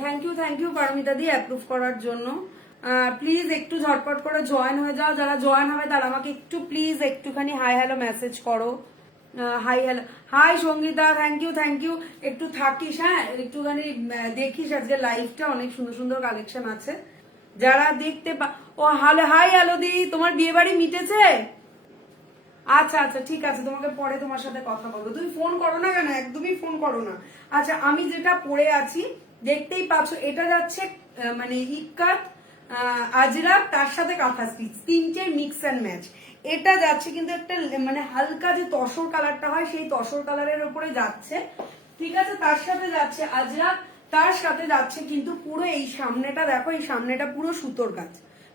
Thank you Paromita di approve করার জন্য। Please একটু ঝটপট করে জয়েন হয়ে যাও, যারা জয়েন হবে তারা আমাকে একটু প্লিজ একটুখানি হাই হ্যালো মেসেজ করো। Hi hello, hi Sangita, thank you. একটু থাকিস, হ্যাঁ একটুখানি দেখিস, আজকে লাইভটা অনেক সুন্দর সুন্দর কালেকশন আছে যারা দেখতে ও হ্যালো, হাই হ্যালো দি, তোমার বিয়ে বাড়ি মিটেছে? আচ্ছা আচ্ছা ঠিক আছে, তোমাকে পরে তোমার সাথে কথা বলবো। তুমি ফোন করো না কেন, একদমই ফোন করো না। আচ্ছা আমি যেটা পরে আছি দেখতেই পাচ্ছ, এটা যাচ্ছে মানে ইক্কাত আজরাক, তার সাথে কাঁথা স্টিচ, তিনটের মিক্স অ্যান্ড ম্যাচ। এটা যাচ্ছে কিন্তু একটা মানে হালকা যে তসর কালারটা হয় সেই তসর কালারের উপরে যাচ্ছে, ঠিক আছে। তার সাথে যাচ্ছে আজরাক, তার সাথে যাচ্ছে কিন্তু পুরো এই সামনেটা দেখো, এই সামনেটা পুরো সুতোর কাজ,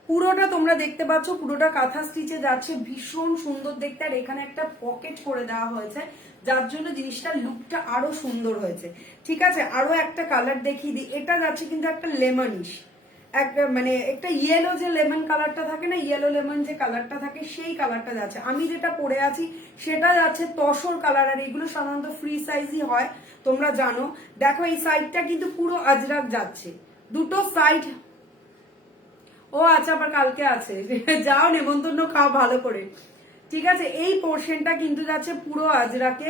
পুরোটা তোমরা দেখতে পাচ্ছ, পুরোটা কাঁথা স্টিচে যাচ্ছে, ভীষণ সুন্দর দেখতে। আর এখানে একটা পকেট করে দেওয়া হয়েছে যার জন্য জিনিসটার লুকটা আরো সুন্দর হয়েছে, ঠিক আছে। আরো একটা কালার দেখিয়ে দিই, এটা যাচ্ছে কিন্তু একটা লেমনিশ, একটা মানে একটা ইয়েলো যে লেমন কালারটা থাকে না, ইয়েলো লেমন যে কালারটা থাকে সেই কালারটা যাচ্ছে। আমি যেটা পরে আছি সেটা যাচ্ছে তসর কালার, আর এগুলো সাধারণত ফ্রি সাইজই হয় তোমরা জানো। দেখো এই সাইডটা কিন্তু পুরো আজরাক যাচ্ছে, দুটো সাইড। ও আচ্ছা, আবার কালকে আছে, যাও নেমন্তন্ন খাও ভালো করে, ঠিক আছে। এই পোর্শনটা কিন্তু যাচ্ছে পুরো আজরাকে।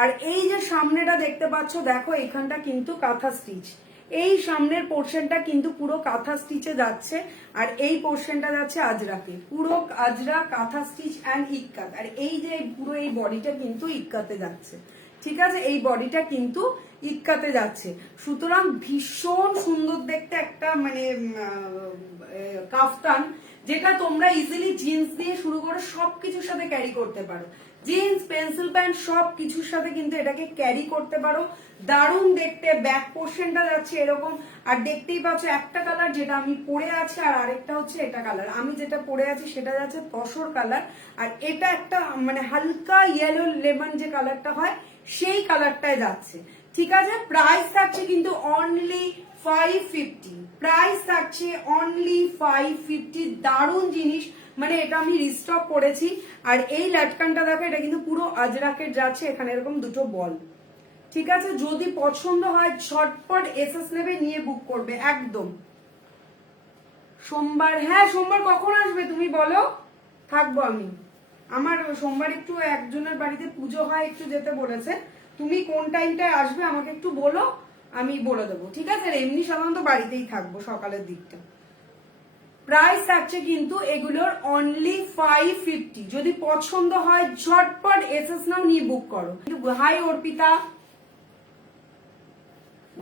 আর এই যে সামনেটা দেখতে পাচ্ছ দেখো, এখানটা কিন্তু কাঁথা স্টিচ, এই সামনের পোর্শনটা কিন্তু পুরো কাঁথা স্টিচে যাচ্ছে। আর এই পোর্শনটা যাচ্ছে আজরাকে, পুরো আজরা কাঁথা স্টিচ অ্যান্ড ইক্কাত। আর এই যে পুরো এই বডিটা কিন্তু ইক্কাতে যাচ্ছে, ঠিক আছে। এই বডিটা কিন্তু ইক্কাতে যাচ্ছে, সুতরাং ভীষণ সুন্দর দেখতে একটা মানে কাফতান, যেটা তোমরা ইজিলি জিন্স দিয়ে শুরু করে সবকিছুর সাথে ক্যারি করতে পারো। জিন্স, পেন্সিল প্যান্ট সব কিছুর সাথে কিন্তু এটাকে ক্যারি করতে পারো। দারুণ দেখতে, ব্যাক পোর্শনটা যাচ্ছে এরকম। আর দেখতেই পাচ্ছ একটা কালার যেটা আমি পরে আছি, আর আরেকটা হচ্ছে এটা কালার। আমি যেটা পরে আছি সেটা যাচ্ছে তসর কালার, আর এটা একটা মানে হালকা ইয়েলো লেমন যে কালারটা হয় সেই কালারটায় যাচ্ছে, ঠিক আছে। প্রাইস থাকছে কিন্তু অনলি 550, প্রাইস থাকছে অনলি 550। দারুণ জিনিস, মানে এটা আমি রিস্টক করেছি। আর এই লাটকানটা দেখো, এটা কিন্তু পুরো আজরাকের যাচ্ছে, এখানে এরকম দুটো বল, ঠিক আছে। যদি পছন্দ হয় ঝটপট এসএস নেবে, নিয়ে বুক করবে একদম। সোমবার, হ্যাঁ সোমবার কখন আসবে তুমি বলো, থাকবো আমি। আমার সোমবার একটু একজনের বাড়িতে পুজো হয়, একটু যেতে বলেছে। তুমি কোন টাইমটায় আসবে আমাকে একটু বলো, আমি বলে দেবো, ঠিক আছে। আর এমনি সাধারণত বাড়িতেই থাকবো সকালের দিকটা। প্রাইস থাকছে কিন্তু এগুলোর অনলি 550। যদি পছন্দ হয় ঝটপট এসএস নাও, নিয়ে বুক করো। Hi Arpita,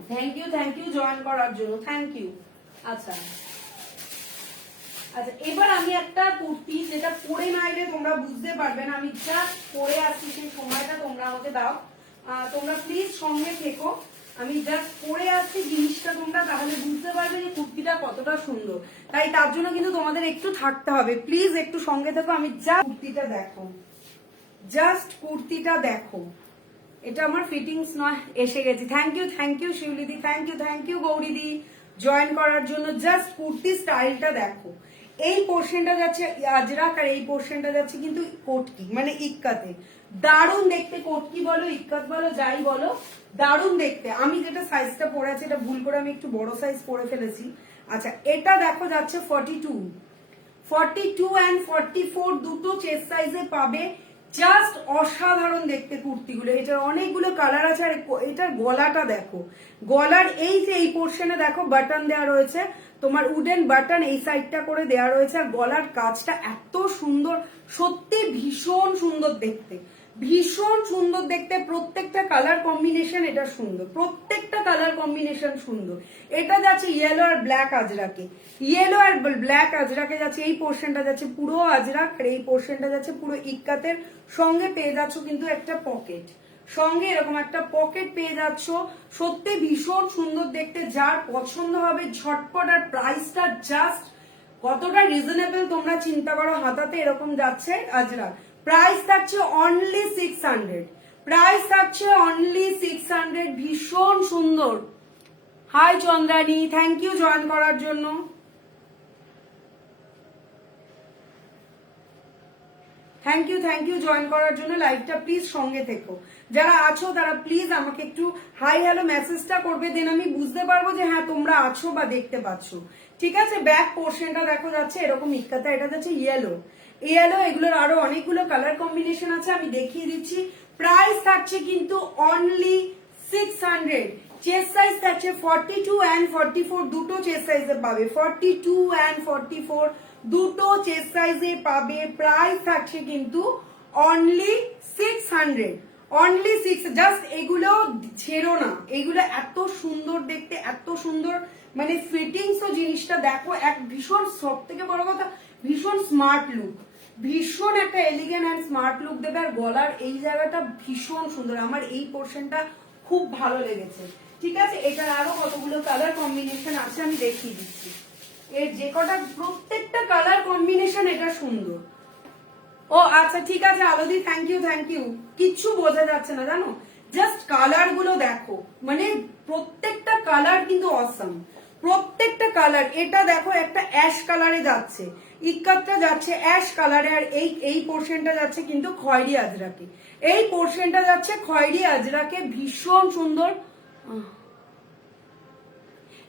thank you join করার জন্য, থ্যাংক ইউ। আচ্ছা আচ্ছা, এবার আমি একটা কুর্তি যেটা পরে না এলে তোমরা বুঝতে পারবে না, আমি জাস্ট পরে আসছি, সেই সময়টা তোমরা আমাকে দাও, তোমরা প্লিজ সঙ্গে থেকো। আমি জাস্ট পরে আসছি জিনিসটা, তোমরা তাহলে বুঝতে পারবে যে কুর্তিটা কতটা সুন্দর। তাই তার জন্য কিন্তু তোমাদের একটু থাকতে হবে, প্লিজ একটু সঙ্গে থেকো। আমি জাস্ট কুর্তিটা দেখো, জাস্ট কুর্তিটা দেখো, এটা আমার ফিটিংস নয়, এসে গেছি। থ্যাংক ইউ শিউলিদি, থ্যাংক ইউ গৌরীদি জয়েন করার জন্য। জাস্ট কুর্তি স্টাইলটা দেখো, এই পোর্শনটা যাচ্ছে আজরাক, আর এই পোর্শনটা যাচ্ছে কিন্তু কোটকি মানে ইক্কাতে। দারুণ দেখতে, কোটকি বলো ইক্কাত বলো যাই বলো, দারুণ দেখতে। আমি যেটা সাইজটা পরে আছি এটা ভুল করে আমি একটু বড় সাইজ পরে ফেলেছি। আচ্ছা এটা দেখো যাচ্ছে 42 অ্যান্ড 44 দুটো চেস্ট সাইজে পাবে। জাস্ট অসাধারণ দেখতে কুর্তিগুলো, এটার অনেকগুলো কালার আছে। আর এটার গলাটা দেখো, গলার এই যে এই পোর্শনে দেখো বাটন দেওয়া রয়েছে, তোমার উডেন বাটন এই সাইডটা করে দেওয়া রয়েছে। আর গলার কাজটা এত সুন্দর, সত্যি ভীষণ সুন্দর দেখতে, ভীষণ সুন্দর দেখতে। প্রত্যেকটা কালার কম্বিনেশন এটা সুন্দর, প্রত্যেকটা কালার কম্বিনেশন সুন্দর। এটা যাচ্ছে ইয়েলো আর ব্ল্যাক আজরাকে, ইয়েলো আর ব্ল্যাক আজরাকে যাচ্ছে। এই পোর্শনটা যাচ্ছে পুরো আজরাক, আর এই পোর্শনটা যাচ্ছে পুরো ইক্কাতের। সঙ্গে পেয়ে যাচ্ছ কিন্তু একটা পকেট, সঙ্গে এরকম একটা পকেট পেয়ে যাচ্ছ। সত্যি ভীষণ সুন্দর দেখতে, যার পছন্দ হবে ঝটপট। আর প্রাইসটা জাস্ট কতটা রিজনেবল তোমরা চিন্তা করো, হাতাতে এরকম যাচ্ছে আজরাক। প্রাইস থাকছে অনলি 600, প্রাইস থাকছে অনলি 600। ভীষণ সুন্দর। Hi Chandrani, thank you join করার জন্য। থ্যাংক ইউ জয়েন করার জন্য। লাইভটা প্লিজ সঙ্গে থেকো, যারা আছো তারা প্লিজ আমাকে একটু হাই হ্যালো মেসেজটা করবে, দেন আমি বুঝতে পারবো যে হ্যাঁ তোমরা আছো বা দেখতে পাচ্ছ। ঠিক আছে, ব্যাক পোর্শনটা দেখো যাচ্ছে এরকম ইক্কাতা, এটা যাচ্ছে ইয়েলো। এগুলোর আরো অনেকগুলো কালার কম্বিনেশন আছে, আমি দেখিয়ে দিচ্ছি। প্রাইস থাকছে কিন্তু অনলি 600। চেস্ট সাইজ থাকছে 42 and 44, দুটো চেস্ট সাইজে পাবে। 42 and 44 দুটো চেস্ট সাইজে পাবে। প্রাইস থাকছে কিন্তু অনলি 600, অনলি 6। জাস্ট এগুলো ছেড়ো না, এগুলো এত সুন্দর দেখতে, এত সুন্দর মানে ফিটিংস ও জিনিসটা দেখো, এক ভীষণ সব থেকে বড় কথা ভীষণ স্মার্ট লুক, ভীষণ একটা এলিগেন্ট অ্যান্ড স্মার্ট লুক দেবে। আর গলার এই জায়গাটা ভীষণ সুন্দর, আমার এই পোর্শনটা খুব ভালো লেগেছে। ঠিক আছে, এটার আরো কতগুলো কালার কম্বিনেশন আছে আমি দেখিয়ে দিচ্ছি। এর যে কটা প্রত্যেকটা কালার কম্বিনেশন এটা সুন্দর। ও আচ্ছা ঠিক আছে আলোদি, থ্যাংক ইউ। কিচ্ছু বোঝা যাচ্ছে না জানো, জাস্ট কালার গুলো দেখো, মানে প্রত্যেকটা কালার কিন্তু অসাম, প্রত্যেকটা কালার। এটা দেখো একটা অ্যাশ কালারে যাচ্ছে, ইক্কাতটা যাচ্ছে অ্যাশ কালারে, আর এই পোর্শনটা যাচ্ছে কিন্তু খয়েরি আজরাকে, এই পোর্শনটা যাচ্ছে খয়েরি আজরাকে, ভীষণ সুন্দর।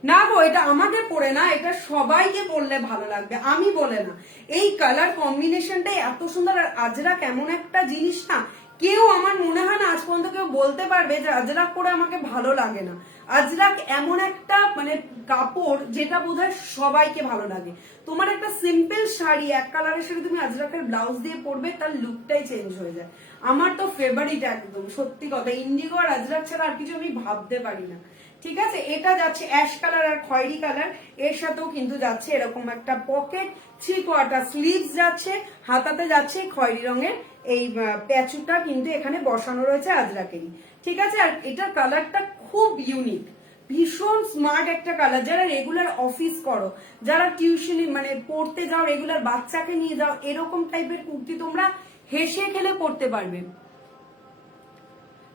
না গো, এটা আমাকে পরে না, এটা সবাইকে পরলে ভালো লাগবে, আমি বলে না। এই কালার কম্বিনেশনটাই এত সুন্দর। আর আজরাক এমন একটা জিনিস না, কেউ আমার মনে হয় না আজ পর্যন্ত কেউ বলতে পারবে যে আজরাক পরে আমাকে ভালো লাগে না। আজরাক এমন একটা মানে কাপড় যেটা বোধহয় সবাইকে ভালো লাগে। তোমার একটা সিম্পল শাড়ি, এক কালারের শাড়ি তুমি আজরাকের ব্লাউজ দিয়ে পরবে, তার লুকটাই চেঞ্জ হয়ে যায়। আমার তো ফেভারিট একদম, সত্যি কথা। ইন্ডিগো আর আজরাক ছাড়া আর কিছু আমি ভাবতে পারি না। ঠিক আছে, এটা যাচ্ছে অ্যাশ কালার আর খয়েরি কালার, এর সাথেও কিন্তু যাচ্ছে এরকম একটা পকেট, 3/4 স্লিভস যাচ্ছে, হাতাতে যাচ্ছে খয়েরি রঙের এই প্যাচুটা কিন্তু এখানে বসানো রয়েছে আজরাকেরই। ঠিক আছে, আর এটার কালারটা খুব ইউনিক, ভীষণ স্মার্ট একটা কালার। যারা রেগুলার অফিস করো, যারা টিউশনি মানে পড়তে যাও, রেগুলার বাচ্চাকে নিয়ে যাও, এরকম টাইপের কুর্তি তোমরা হেসে খেলে পড়তে পারবে।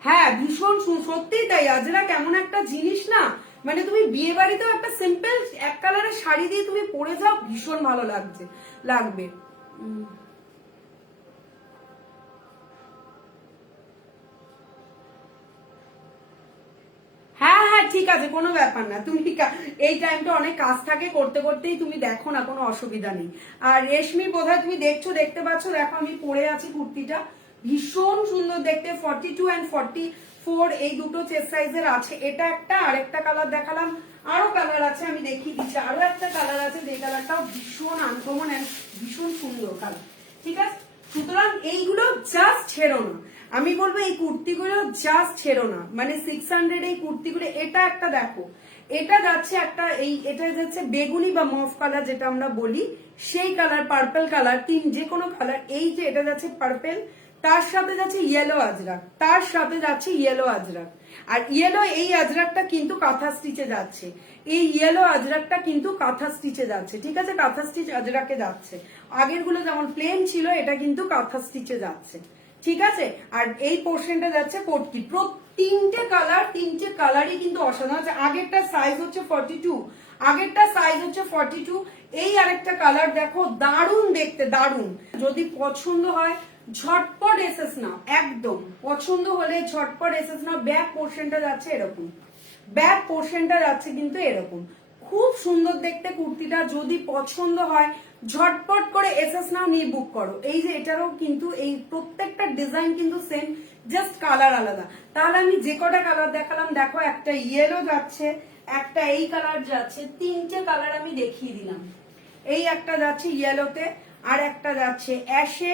হ্যাঁ ভীষণ সত্যিই তাই। আজরা কেমন একটা জিনিস না, মানে তুমি বিয়ে বাড়িতেও একটা সিম্পল এক কালারের শাড়ি দিয়ে তুমি পরে যাও, ভীষণ ভালো লাগবে। হ্যাঁ ঠিক আছে, কোনো ব্যাপার না। তুমি এই টাইমটা অনেক কাজ থাকে, করতে করতেই তুমি দেখো না, কোনো অসুবিধা নেই। আর রেশমি বোধহয় তুমি দেখতে পাচ্ছ, দেখো আমি পরে আছি কুর্তিটা, ভীষণ সুন্দর দেখতে। 42 and 44 এই দুটো চেস্ট সাইজের আছে। এটা একটা, আরেকটা কালার দেখালাম, আরো কালার আছে আমি দেখিয়ে দিচ্ছি। আরো একটা কালার আছে, যে কালারটাও ভীষণ আনকমন এন্ড ভীষণ সুন্দর কালার। ঠিক আছে, সুতরাং এইগুলো জাস্ট ছেড়ো না, আমি বলবো এই কুর্তিগুলো জাস্ট ছেড়ো না। মানে 600 এই কুর্তিগুলো, এটা একটা দেখো, এটা যাচ্ছে একটা এটা যাচ্ছে বেগুনি বা মফ কালার যেটা আমরা বলি, সেই কালার, পার্পল কালার, যে কোনো কালার। এই যে এটা যাচ্ছে পার্পল, তার সাথে যাচ্ছে ইয়েলো আজরাক, তার সাথে যাচ্ছে ইয়েলো আজরাক। আর ইয়েলো এই আজরাকটা কিন্তু কাঁথা স্টিচে যাচ্ছে, এই ইয়েলো আজরাকটা কিন্তু কাঁথা স্টিচে যাচ্ছে। ঠিক আছে, কাঁথা স্টিচ আজরাকে যাচ্ছে। আগের গুলো যেমন প্লেন ছিল, এটা কিন্তু কাঁথা স্টিচে যাচ্ছে। ঠিক আছে, আর এই পোর্শনটা যাচ্ছে কোটকি। তিনটে কালারই কিন্তু অসাধারণ আছে। আগেরটা সাইজ হচ্ছে 42, আগেরটা সাইজ হচ্ছে 42। এই আরেকটা কালার দেখো, দারুণ দেখতে, দারুণ। যদি পছন্দ হয় ঝটপট এসেস নাও, একদম পছন্দ হলে ঝটপট এসেস নাও। ব্যাক পোর্শনটা যাচ্ছে এরকম, ব্যাক পোর্শনটা যাচ্ছে কিন্তু এরকম, খুব সুন্দর দেখতে কুর্তিটা। যদি পছন্দ হয় ঝটপট করে এসএস নাও, নিয়ে বুক করো। এই যে এটারও কিন্তু এই প্রত্যেকটা ডিজাইন কিন্তু সেম, জাস্ট কালার আলাদা। তাহলে আমি যে কটা কালার দেখালাম দেখো, একটা ইয়েলো যাচ্ছে, একটা এই কালার যাচ্ছে, তিনটে কালার আমি দেখিয়ে দিলাম। এই একটা যাচ্ছে ইয়েলোতে, আর একটা যাচ্ছে অ্যাশে,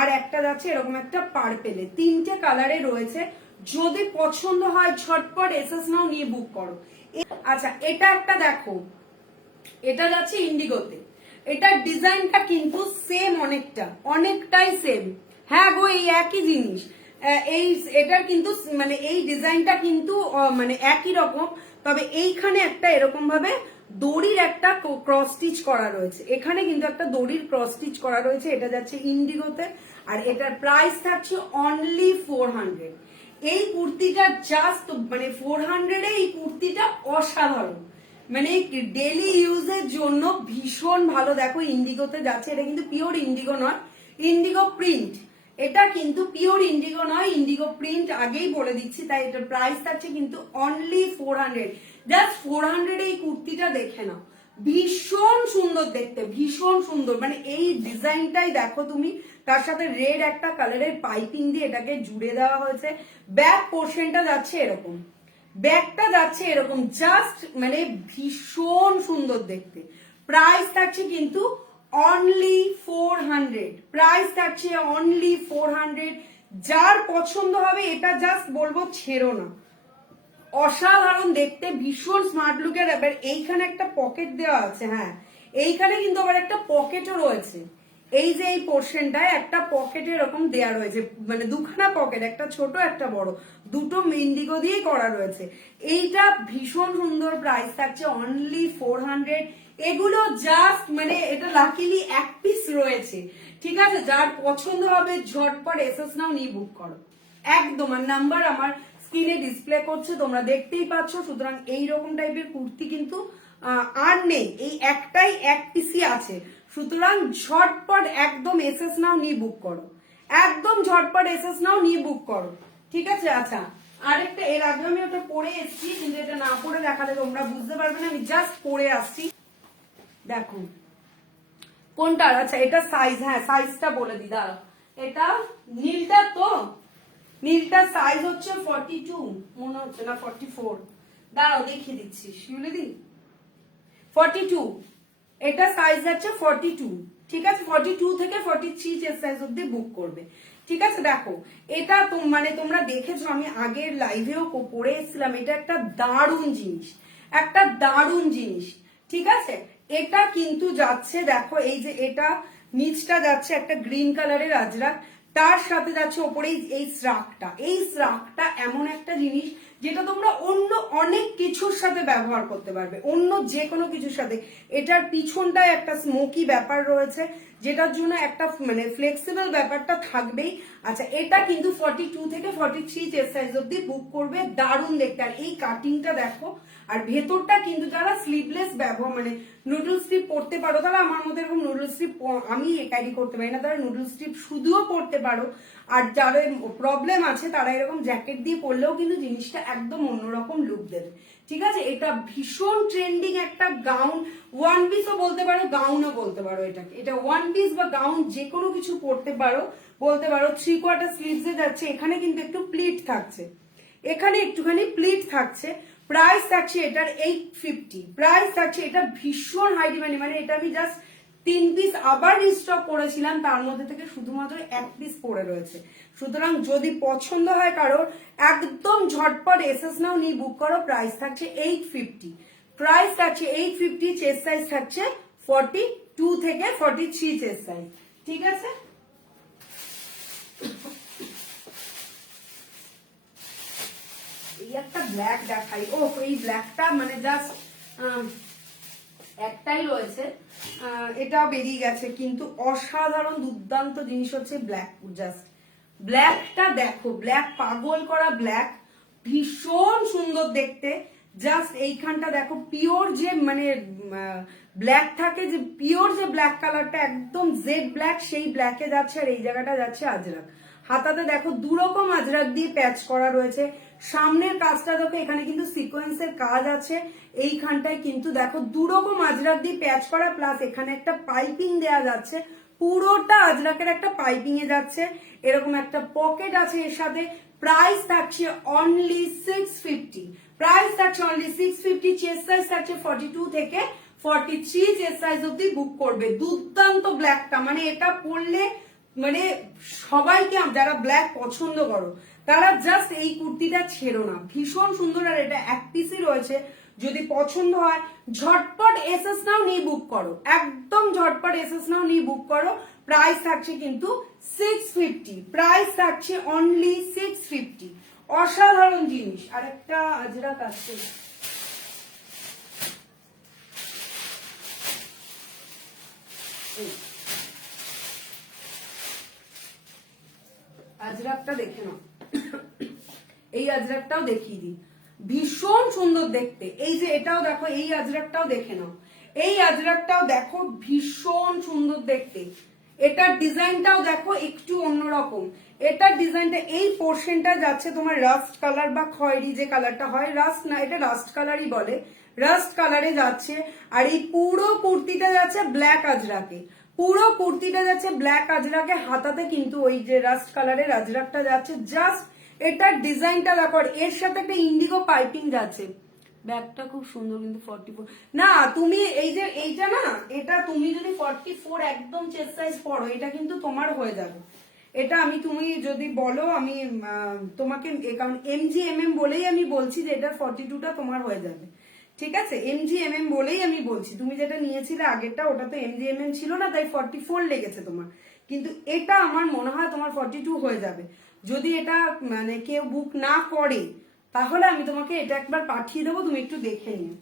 আর একটা যাচ্ছে এরকম একটা পার্পেলে। তিনটে কালারে রয়েছে। যদি পছন্দ হয় ঝটপট এসএস নাও, নিয়ে বুক করো। আচ্ছা, এটা একটা দেখো, এটা যাচ্ছে ইন্ডিগোতে। এটার ডিজাইনটা কিন্তু সেম, অনেকটাই সেম। হ্যাঁ গো, এই একই জিনিস। এটার কিন্তু মানে এই ডিজাইনটা কিন্তু মানে একই রকম, তবে এইখানে একটা এরকম ভাবে দড়ির একটা ক্রস স্টিচ করা রয়েছে, এখানে কিন্তু একটা দড়ির ক্রস স্টিচ করা রয়েছে। এটা যাচ্ছে ইন্ডিগোতে, আর এটার প্রাইস থাকছে অনলি 400। এই কুর্তিটা জাস্ট মানে 400 এই কুর্তিটা অসাধারণ, মানে ডেলি ইউজের জন্য ভীষণ ভালো। দেখো ইন্ডিগোতে যাচ্ছে, এটা কিন্তু পিওর ইন্ডিগো নয়, ইন্ডিগো প্রিন্ট। এটা কিন্তু পিওর ইন্ডিগো নয়, ইন্ডিগো প্রিন্ট আগেই বলে দিচ্ছি, তাই এটার প্রাইস থাকছে কিন্তু অনলি 400। জাস্ট 400 এই কুর্তিটা দেখে নাও, ভীষণ সুন্দর দেখতে, ভীষণ সুন্দর। মানে এই ডিজাইনটাই দেখো তুমি, তার সাথে রেড একটা কালারের পাইপিং দিয়ে এটাকে জুড়ে দেওয়া হয়েছে। ব্যাক পোর্শনটা যাচ্ছে এরকম, ব্যাকটা যাচ্ছে এরকম, জাস্ট মানে ভীষণ সুন্দর দেখতে। প্রাইস থাকছে কিন্তু অনলি 400, প্রাইস থাকছে অনলি 400। যার পছন্দ হবে এটা জাস্ট বলবো ছেড়ো না, অসাধারণ দেখতে, ভীষণ স্মার্ট লুকের। এবার এইখানে একটা পকেট দেওয়া আছে, হ্যাঁ এইখানে কিন্তু আবার একটা পকেটও রয়েছে। এই যে এই পোর্শনটায় একটা পকেট এরকম দেয়া রয়েছে, মানে দুখানা পকেট, একটা ছোট একটা বড়, দুটো ইন্ডিগো দিয়েই করা রয়েছে। এইটা ভীষণ সুন্দর, প্রাইস থাকছে অনলি 400। এগুলো জাস্ট মানে এটা লাকিলি এক পিস রয়েছে, ঠিক আছে? যার পছন্দ হবে ঝটপট এসএস নাও, নিয়ে বুক করো একদম। আর নাম্বার আমার স্ক্রিনে ডিসপ্লে করছে, তোমরা দেখতেই পাচ্ছ। সুতরাং এইরকম টাইপের কুর্তি কিন্তু আর নেই, এই একটাই এক পিসি আছে। সুতরাং ঝটপট একদম এসএস নাও, নিয়ে বুক করো, একদম ঝটপট এসএস নাও, নিয়ে বুক করো, ঠিক আছে? আচ্ছা, আরেকটা, এর আগে আমি ওটা পরে এসেছি, কিন্তু এটা না পরে দেখালে তোমরা বুঝতে পারবে না, আমি জাস্ট পরে আসছি। দেখো কোনটা, আচ্ছা এটা সাইজ, হ্যাঁ সাইজটা বলে দি, দাঁড়াও। এটা নীলটা তো, নীলটার সাইজ হচ্ছে 42 মনে হচ্ছে, না 44, দাঁড়াও দেখিয়ে দিচ্ছি শিউলিদি, 42। এটা সাইজ আছে 42, ঠিক আছে? 42 থেকে 43 চেস্ট সাইজ অব্দি বুক করবে, ঠিক আছে? দেখো এটা মানে তোমরা দেখেছো, আমি আগের লাইভেও পরে এসেছিলাম, এটা একটা দারুণ জিনিস, একটা দারুণ জিনিস, ঠিক আছে? এটা কিন্তু যাচ্ছে, দেখো এই যে এটা নিচটা যাচ্ছে একটা গ্রিন কালারের আজরাক, তার সাথে যাচ্ছে ওপরে এই স্রাকটা। এই স্রাকটা এমন একটা জিনিস যেটা তোমরা অন্য অনেক কিছুর সাথে ব্যবহার করতে পারবে, অন্য যে কোনো কিছুর সাথে। এটার পিছনটায় একটা স্মোকি ব্যাপার রয়েছে, যেটার জন্য একটা মানে ফ্লেক্সিবল ব্যাপারটা থাকবেই। আচ্ছা, এটা কিন্তু 42 থেকে 43 চেস্ট সাইজ অব্দি বুক করবে, দারুণ দেখতে। আর এই কাটিংটা দেখো, আর ভেতরটা কিন্তু যারা স্লিভলেস ব্যবহার মানে নুডল স্ট্রিপ পরতে পারো, তারা আমার মধ্যে এরকম নুডল স্ট্রিপ আমি ক্যারি করতে পারি না, তারা নুডল স্ট্রিপ শুধুও পরতে পারো। আর যাদের প্রবলেম আছে তারা এরকম জ্যাকেট দিয়ে পরলেও কিন্তু জিনিসটা একদম অন্যরকম লুক দেবে, ঠিক আছে? এটা ভীষণ ট্রেন্ডিং একটা গাউন, ওয়ান পিসও বলতে পারো, গাউনও বলতে পারো এটাকে। এটা ওয়ান পিস বা গাউন যে কোনো কিছু পরতে পারো, বলতে পারো। 3/4 স্লিভসে যাচ্ছে, এখানে কিন্তু একটু প্লিট থাকছে, এখানে একটুখানি প্লিট থাকছে। প্রাইস থাকছে এটার 850, প্রাইস থাকছে। এটা ভীষণ হাই ডিমান্ড, মানে এটা আমি জাস্ট 3 পিস আবার রিস্টক করেছিলাম, তার মধ্যে থেকে শুধুমাত্র 1 পিস পড়ে রয়েছে। সুতরাং যদি পছন্দ হয় কারোর, একদম ঝটপট এসএস নাও, নিয়ে বুক করো। প্রাইস থাকছে 850, প্রাইস থাকছে 850। চেস্ট সাইজ থাকছে 42 থেকে 43 চেস্ট সাইজ, ঠিক আছে? এই একটা ব্ল্যাক দেখাই, ও এই ব্ল্যাকটা মানে জাস্ট একটাই রয়েছে, এটাও বেরিয়ে গেছে, কিন্তু অসাধারণ দুর্দান্ত জিনিস হচ্ছে ব্ল্যাক। জাস্ট ব্ল্যাকটা দেখো, ব্ল্যাক পাগল করা ব্ল্যাক, ভীষণ সুন্দর দেখতে। জাস্ট এইখানটা দেখো, পিওর যে মানে ব্ল্যাক থাকে, যে পিওর যে ব্ল্যাক কালারটা একদম জেড ব্ল্যাক, সেই ব্ল্যাকে যাচ্ছে। আর এই জায়গাটা যাচ্ছে আজরাক, হাতাতে দেখো দুরকম আজরাক দিয়ে প্যাচ করা রয়েছে। সামনের কাজটা দেখো, এখানে কিন্তু সিকোয়েন্সের কাজ আছে, এইখানটায় কিন্তু দেখো দুরকম আজরাক দিয়ে প্যাচ করা, প্লাস এখানে একটা পাইপিং দেয়া যাচ্ছে, পুরোটা আজরাকের একটা পাইপিং এ যাচ্ছে। এরকম একটা পকেট আছে এর সাথে। প্রাইস থাকছে অনলি 650, প্রাইস থাকছে অনলি 650। চেস্ট সাইজ থাকছে 42 থেকে 43 চেস্ট সাইজ অব্দি বুক করবে। দুর্দান্ত ব্ল্যাকটা, মানে এটা পরলে মানে সবাইকে, যারা ব্ল্যাক পছন্দ করো তারা জাস্ট এই কুর্তিটা ছেড়ো না, ভীষণ সুন্দর। আর এটা এক পিসই রয়েছে, যদি পছন্দ হয় ঝটপট এসএস নাও, নিয়ে বুক করো, একদম ঝটপট এসএস নাও, নিয়ে বুক করো। প্রাইস থাকছে কিন্তু 650, প্রাইস থাকছে অনলি 650। অসাধারণ জিনিস। আর একটা আজরাক আছে, আজরাকটা দেখে নাও, এই আজরাকটাও দেখিয়ে দিই, ভীষণ সুন্দর দেখতে। এই যে এটাও দেখো, এই আজরাকটাও দেখে নাও, এই আজরাকটাও দেখো, ভীষণ সুন্দর দেখতে। এটার ডিজাইনটাও দেখো একটু অন্যরকম। এটার ডিজাইনটা এই পোর্শনটা যাচ্ছে তোমার রাস্ট কালার বা খয়েরি যে কালারটা হয়, রাস্ট না, এটা রাস্ট কালারই বলে, রাস্ট কালারে যাচ্ছে। আর এই পুরো কুর্তিটা যাচ্ছে ব্ল্যাক আজরাকে, পুরো কুর্তিটা যাচ্ছে ব্ল্যাক আজরাকে, হাতাতে কিন্তু ওই যে রাস্ট কালারের আজরাকটা যাচ্ছে। জাস্ট এটার ডিজাইনটা দেখো, এর সাথে একটা ইন্ডিগো পাইপিং যাচ্ছে। ব্যাগটা খুব সুন্দর কিন্তু 44 না, তুমি এই যে এইটা না, এটা তুমি যদি 44 একদম চেস্ট সাইজ পরো, এটা কিন্তু তোমার হয়ে যাবে। এটা আমি, তুমি যদি বলো আমি তোমাকে, কারণ MGMM বলেই আমি বলছি যে এটা 42টা তোমার হয়ে যাবে, ঠিক আছে? MGMM বলেই আমি বলছি, তুমি যেটা নিয়েছিলে আগেরটা ওটা তো MGMM ছিল না, তাই 44 লেগেছে তোমার, কিন্তু এটা আমার মনে হয় তোমার 42 হয়ে যাবে। যদি এটা মানে কেউ বুক না করে তাহলে আমি তোমাকে এটা একবার পাঠিয়ে দেবো, তুমি একটু দেখে নিও,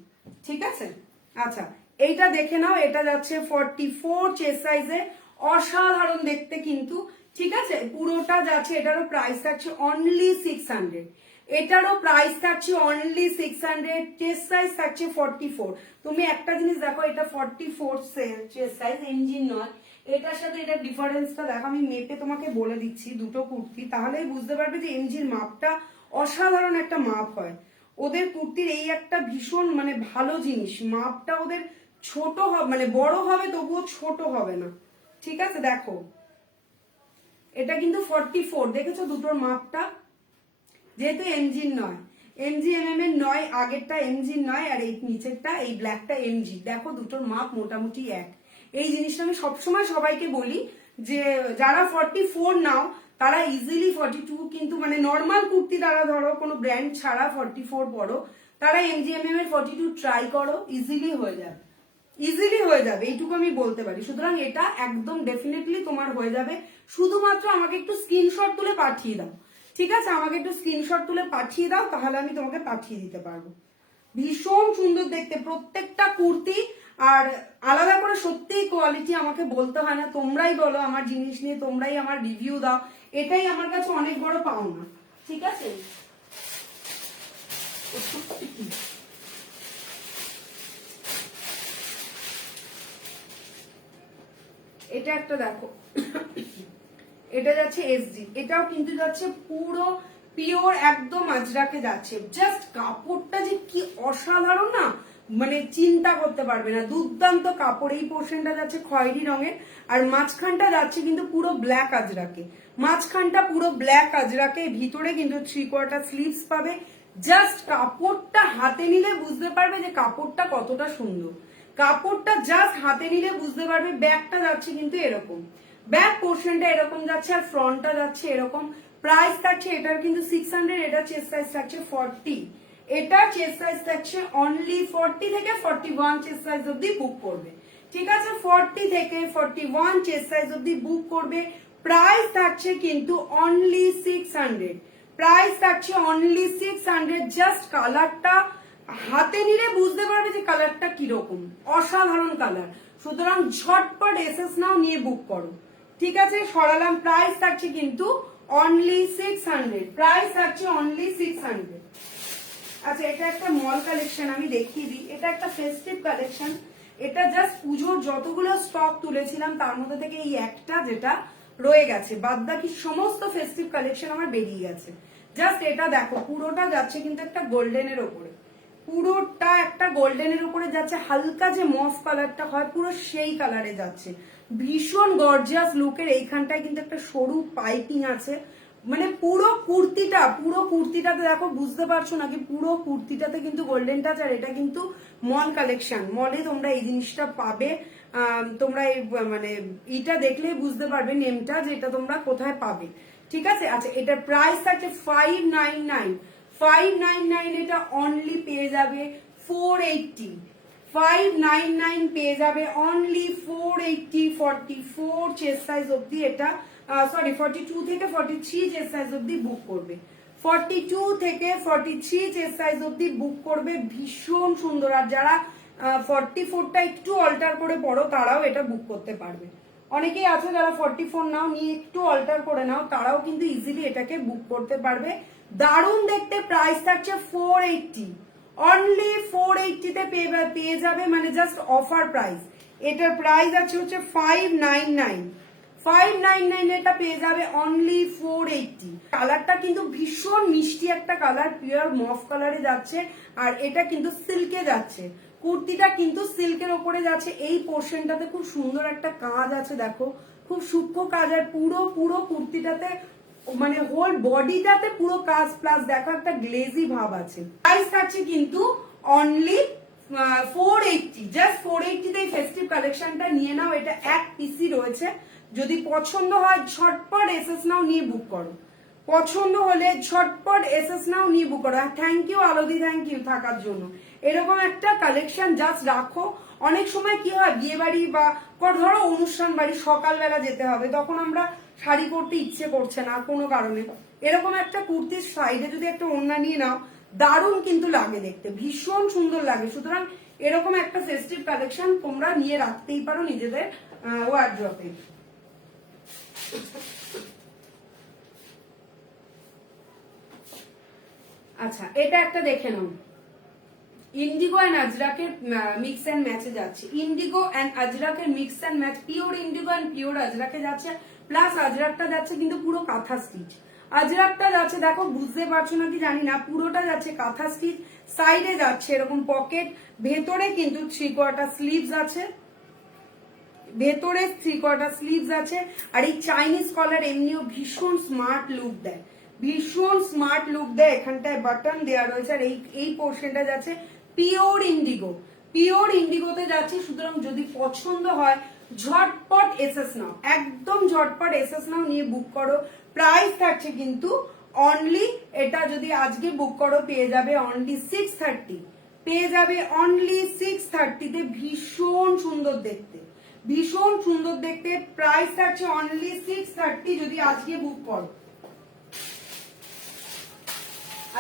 ঠিক আছে? আচ্ছা, এইটা দেখে নাও, এটা যাচ্ছে 44 চেস্ট সাইজে, অসাধারণ দেখতে কিন্তু, ঠিক আছে? পুরোটা যাচ্ছে, এটারও প্রাইস থাকছে অনলি 600, এটারও প্রাইস থাকছে অনলি 600, চেস্ট সাইজ থাকছে 44। তুমি একটা জিনিস দেখো, এটা 44 চেস্ট সাইজ, এমজিন নয়। এটার সাথে এটার ডিফারেন্সটা দেখো, আমি মেপে তোমাকে বলে দিচ্ছি দুটো কুর্তি, তাহলেই বুঝতে পারবে যে এমজির মাপটা অসাধারণ একটা মাপ হয়। ওদের কুর্তির এই একটা ভীষণ মানে ভালো জিনিস, মাপটা ওদের ছোট হবে, মানে বড় হবে তবুও ছোট হবে না, ঠিক আছে? দেখো এটা কিন্তু 44, দেখেছো দুটোর মাপটা, যেহেতু এমজিন নয়, MGMM এর নয়, আগেরটা এমজিন নয়, আর এই নিচেরটা এই ব্ল্যাকটা এমজি, দেখো দুটোর মাপ মোটামুটি এক। এই জিনিসটা আমি সবসময় সবাইকে বলি যে যারা 44 নাও তারা ইজিলি 42, কিন্তু মানে নর্মাল কুর্তি দ্বারা ধরো কোনো ব্র্যান্ড ছাড়া 44 পরো, তারা MGMM এর 42 ট্রাই করো, ইজিলি হয়ে যাবে, ইজিলি হয়ে যাবে, এইটুকু আমি বলতে পারি। সুতরাং এটা একদম ডেফিনেটলি তোমার হয়ে যাবে, শুধুমাত্র আমাকে একটু স্ক্রিনশট তুলে পাঠিয়ে দাও, ঠিক আছে? আমাকে একটু স্ক্রিনশট তুলে পাঠিয়ে দাও, তাহলে আমি তোমাকে পাঠিয়ে দিতে পারবো। ভীষণ সুন্দর দেখতে প্রত্যেকটা কুর্তি, আর আলাদা করে সত্যিই কোয়ালিটি আমাকে বলতে হয় না, তোমরাই বলো আমার জিনিস নিয়ে, তোমরাই আমার রিভিউ দাও, এটাই আমার কাছে অনেক বড় পাওনা, ঠিক আছে? এটা একটা দেখো, এটা যাচ্ছে এসজি, এটাও কিন্তু যাচ্ছে পুরো পিওর একদম আজরাকে যাচ্ছে। জাস্ট কাপড়টা যে কি অসাধারণ না, মানে চিন্তা করতে পারবে না, দুর্দান্ত কাপড়। এই পোর্শনটা যাচ্ছে খয়েরি রঙের, আর মাঝখানটা যাচ্ছে কিন্তু পুরো ব্ল্যাক আজরাকে, মাঝখানটা পুরো ব্ল্যাক আজরাকে, ভিতরে কিন্তু 3/4 স্লিভস পাবে। জাস্ট কাপড়টা হাতে নিলে বুঝতে পারবে যে কাপড়টা কতটা সুন্দর, কাপড়টা জাস্ট হাতে নিলে বুঝতে পারবে। ব্যাগটা যাচ্ছে কিন্তু এরকম, ব্যাক পোর্শনটা এরকম যাচ্ছে, আর ফ্রন্টটা যাচ্ছে এরকম। প্রাইস থাকছে এটার কিন্তু 600, এটা চেস্ট সাইজ থাকছে 40, এটা চেস্ট সাইজ থাকছে অনলি 40 থেকে 41 চেস্ট সাইজ অব্দি বুক করবে, ঠিক আছে? 40 থেকে 41 চেস্ট সাইজ অব্দি বুক করবে। প্রাইস থাকছে কিন্তু অনলি 600, প্রাইস থাকছে অনলি 600। জাস্ট কালারটা হাতে নিলে বুঝতে পারবে যে কালারটা কিরকম, অসাধারণ কালার। সুতরাং ঝটপট এসএস নাও, নিয়ে বুক করো, ঠিক আছে? সরালাম, প্রাইস থাকছে কিন্তু অনলি 600, প্রাইস থাকছে অনলি 600। আচ্ছা, এটা একটা মল কালেকশন, আমি দেখিয়ে দিই, এটা একটা ফেস্টিভ কালেকশন। এটা জাস্ট পুজোর যতগুলো স্টক তুলেছিলাম তার মধ্যে থেকে এই একটা যেটা রয়ে গেছে, বাদ বাকি সমস্ত ফেস্টিভ কালেকশন আমার বেরিয়ে গেছে। জাস্ট এটা দেখো, পুরোটা যাচ্ছে কিন্তু একটা গোল্ডেনের ওপরে, পুরোটা একটা গোল্ডেনের উপরে যাচ্ছে, হালকা যে মফ কালারটা হয় পুরো সেই কালারে যাচ্ছে, ভীষণ গর্জিয়াস লুকের। এইখানটায় কিন্তু একটা সরু পাইপিং আছে, মানে পুরো কুর্তিটাতে দেখো, বুঝতে পারছো নাকি, পুরো কুর্তিটাতে কিন্তু গোল্ডেন টাচ। আর এটা কিন্তু মল কালেকশন, মলে তোমরা এই জিনিসটা পাবে, তোমরা এই মানে এটা দেখলেই বুঝতে পারবে নেমটা, যে এটা তোমরা কোথায় পাবে, ঠিক আছে? আচ্ছা, এটার প্রাইস থাকছে 599, 599, এটা অনলি পেয়ে যাবে 480, 599 পেয়ে যাবে অনলি 480। 44 চেস্ট সাইজ অব্দি এটা, সরি 42 থেকে 43 চেস্ট সাইজ অব্দি বুক করবে, 42 থেকে 43 চেস্ট সাইজ অব্দি বুক করবে। ভীষণ সুন্দর। আর যারা 44টা একটু অল্টার করে পড়ো তারাও এটা বুক করতে পারবে। অনেকেই আছে যারা 44 নাও, নিয়ে একটু অল্টার করে নাও, তারাও কিন্তু ইজিলি এটাকে বুক করতে পারবে। দারুণ দেখতে। প্রাইস থাকছে 480, অনলি 480 তে পেয়ে যাবে, মানে জাস্ট অফার প্রাইস। এটার প্রাইস আছে হচ্ছে 599, 599 এটা পেয়ে যাবে অনলি 480। কালারটা কিন্তু ভীষণ মিষ্টি একটা কালার, পিওর মফ কালারে যাচ্ছে, আর এটা কিন্তু সিল্কে যাচ্ছে। কুর্তিটা কিন্তু সিল্কের ওপরে যাচ্ছে। এই পোর্শনটাতে খুব সুন্দর একটা কাজ আছে, দেখো খুব সূক্ষ্ম কাজ, আর পুরো পুরো কুর্তিটাতে মানে হোল বডিটাতে পুরো কাজ, প্লাস দেখো একটা গ্লেজি ভাব আছে। প্রাইস থাকছে কিন্তু অনলি 480, জাস্ট 480 তে ফেস্টিভ কালেকশনটা নিয়ে নাও। এটা এক পিসি রয়েছে, যদি পছন্দ হয় ঝটপট এসএস নাও, নিয়ে বুক করো। পছন্দ হলে ঝটপট এসএস নাও, নিয়ে বুক করো। থ্যাংক ইউ আলোদি, থ্যাংক ইউ থাকার জন্য। এরকম একটা কালেকশন জাস্ট রাখো। অনেক সময় কি হয়, বিয়ে বাড়ি বা ধরো অনুষ্ঠান বাড়ি সকালবেলা যেতে হবে, তখন আমরা শাড়ি পরতে ইচ্ছে করছে না কোনো কারণে, এরকম একটা কুর্তির সাইডে যদি একটা ওড়না নিয়ে নাও, দারুণ কিন্তু লাগে দেখতে, ভীষণ সুন্দর লাগে। সুতরাং এরকম একটা ফেস্টিভ কালেকশন তোমরা নিয়ে রাখতেই পারো নিজেদের ওয়ার্ড্রপে। আচ্ছা, এটা একটা দেখে নাও, ইন্ডিগো এন্ড আজরাকের মিক্স এন্ড ম্যাচে যাচ্ছে। ইন্ডিগো এন্ড আজরাকের mix and match, pure indigo and pure আজরাকে যাচ্ছে, প্লাস আজরাকটা যাচ্ছে কিন্তু পুরো কাঁথা স্টিচ। আজরাকটা যাচ্ছে, দেখো বুঝতে পারছো নাকি জানি না, পুরোটা যাচ্ছে কাঁথা স্টিচ, সাইডে যাচ্ছে এরকম পকেট, ভেতরে কিন্তু 3/4 স্লিভস আছে, ভেতরে 3/4 স্লিভস আছে। আর এই চাইনিজ কলার এমনিও ভীষণ স্মার্ট লুক দেয়, ভীষণ স্মার্ট লুক দেয়। এখানটায় বাটন দেওয়া রয়েছে, আর এই পোর্শনটা যাচ্ছে পিওর ইন্ডিগো, পিওর ইন্ডিগোতে যাচ্ছে। সুতরাং যদি পছন্দ হয় ঝটপট এসএস নাও, একদম ঝটপট এসএস নাও, নিয়ে বুক করো। প্রাইস থাকছে কিন্তু অনলি, এটা যদি আজকে বুক করো পেয়ে যাবে অনলি 630, পেয়ে যাবে অনলি 630 তে। ভীষণ সুন্দর দেখতে, ভীষণ সুন্দর দেখতে। প্রাইস থাকছে অনলি 630 যদি আজকে বুক করো।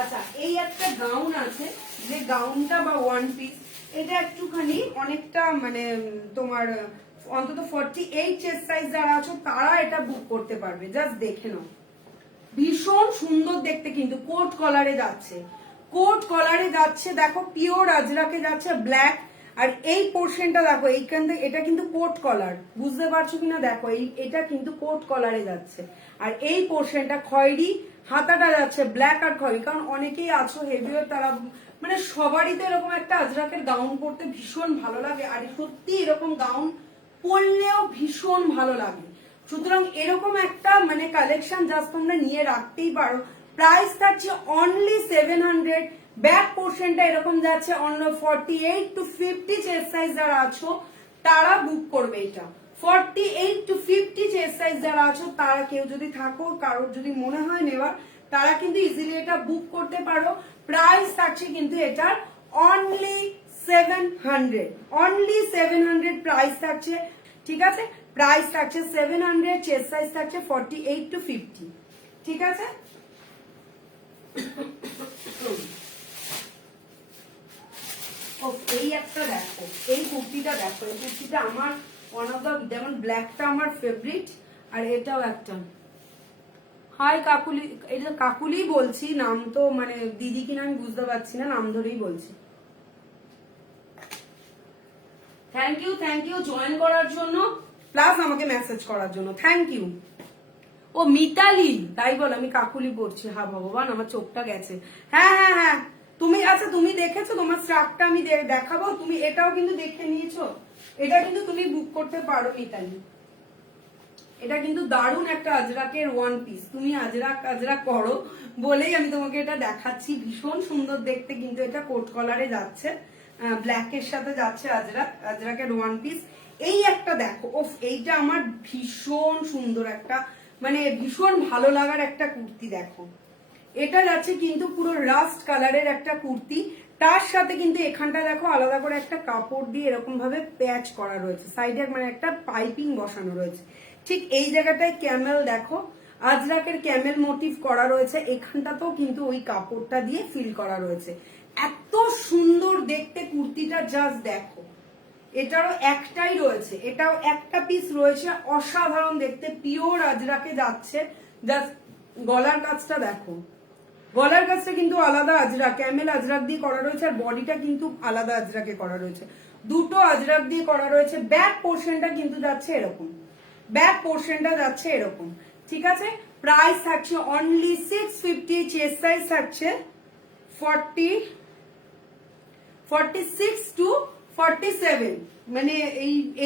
আচ্ছা, এই একটা গাউন আছে, যে গাউনটা বা ওয়ান পিস, এটা একটুখানি অনেকটা মানে তোমার অন্তত 48 চেস্ট সাইজ যারা আছো তারা এটা বুক করতে পারবে। জাস্ট দেখে নাও, ভীষণ সুন্দর দেখতে, কিন্তু কোট কলারে যাচ্ছে, কোট কলারে যাচ্ছে। দেখো পিওর আজরাকে যাচ্ছে, ব্ল্যাক। আর এই পোর্শনটা দেখো এইখান থেকে, এটা কিন্তু কোট কলার, বুঝতে পারছো কিনা দেখো, এটা কিন্তু কোট কলারে যাচ্ছে। আর এই পোর্শনটা খয়েরি, হাতাটা যাচ্ছে ব্ল্যাক আর খয়েরি। কারণ অনেকেই আছো হেভিওয়েট, তারা মানে সবারই তো এরকম একটা আজরাকের গাউন পরতে ভীষণ ভালো লাগে, আর সত্যি এরকম গাউন পরলেও ভীষণ ভালো লাগে। সুতরাং এরকম একটা মানে কালেকশন জাস্ট তোমরা নিয়ে রাখতেই পারো। প্রাইস থাকছে অনলি 700। ব্যাক পোর্শনটা এরকম যাচ্ছে, অন্য 48 to 50 চেস্ট সাইজ যারা আছো তারা বুক করবে এটা। 48 to 50 চেস্ট সাইজ যারা আছো তারা, কেউ যদি থাকো, কারোর যদি মনে হয় নেওয়ার, তারা কিন্তু ইজিলি এটা বুক করতে পারো। প্রাইস থাকছে কিন্তু এটার অনলি 700, অনলি 700 প্রাইস থাকছে, ঠিক আছে? প্রাইস থাকছে 700, চেস্ট সাইজ থাকছে 48 to 50, ঠিক আছে? এই একটা দেখো, এই কুর্তিটা দেখো, এই কুর্তিটা আমার ওয়ান অফ দ্য, যেমন ব্ল্যাকটা আমার ফেভারিট, আর এটাও একটা। হাই কাকুলি, এটা কাকুলি বলছি, নাম তো মানে দিদি কিনা আমি বুঝতে পারছি না, নাম ধরেই বলছি। থ্যাংক ইউ জয়েন করার জন্য, প্লাস আমাকে মেসেজ করার জন্য, থ্যাংক ইউ। ও মিতালি, তাই বল, আমি কাকুলি পড়ছি। হ্যাঁ ভগবান, আমার চোখটা গেছে। হ্যাঁ হ্যাঁ হ্যাঁ, তুমি আচ্ছা তুমি দেখেছো, তোমার স্টাফটা আমি দেখাবো, তুমি এটাও কিন্তু দেখে নিয়েছো, এটা কিন্তু তুমি বুক করতে পারো মিতালি। এটা কিন্তু দারুণ একটা আজরাকের ওয়ান পিস, তুমি আজরাক করো বলেই আমি তোমাকে এটা দেখাচ্ছি। ভীষণ সুন্দর দেখতে, কিন্তু এটা কোট কলারে যাচ্ছে, ব্ল্যাকের সাথে যাচ্ছে আজরাকের ওয়ান পিস। এই একটা দেখো, ওফ, এইটা আমার ভীষণ সুন্দর একটা, মানে ভীষণ ভালো লাগার একটা কুর্তি। দেখো এটা যাচ্ছে কিন্তু পুরো রাস্ট কালারের একটা কুর্তি, তার সাথে কিন্তু এখানটা দেখো আলাদা করে একটা কাপড় দিয়ে এরকম ভাবে প্যাচ করা রয়েছে, সাইডে মানে একটা পাইপিং বসানো রয়েছে। ঠিক এই জায়গাটায় ক্যামেল, দেখো আজরাকের ক্যামেল মোটিভ করা রয়েছে, এখানটাতেও কিন্তু ওই কাপড়টা দিয়ে ফিল করা রয়েছে। এত সুন্দর দেখতে কুর্তিটা, জাস্ট দেখো। এটারও একটাই রয়েছে, এটাও একটা পিস রয়েছে, অসাধারণ দেখতে, পিওর আজরাকে যাচ্ছে। জাস্ট গলার কাজটা দেখো, গলার কাজটা কিন্তু আলাদা আজরাক, ক্যামেল আজরাক দিয়ে করা রয়েছে, আর বডিটা কিন্তু আলাদা আজরাকে করা রয়েছে, দুটো আজরাক দিয়ে করা রয়েছে। ব্যাক পোর্শনটা কিন্তু যাচ্ছে এরকম, ব্যাক পোর্শনটা যাচ্ছে এরকম, ঠিক আছে। প্রাইস থাকছে অনলি 650, চেস্ট সাইজ থাকছে 46 টু 47, মানে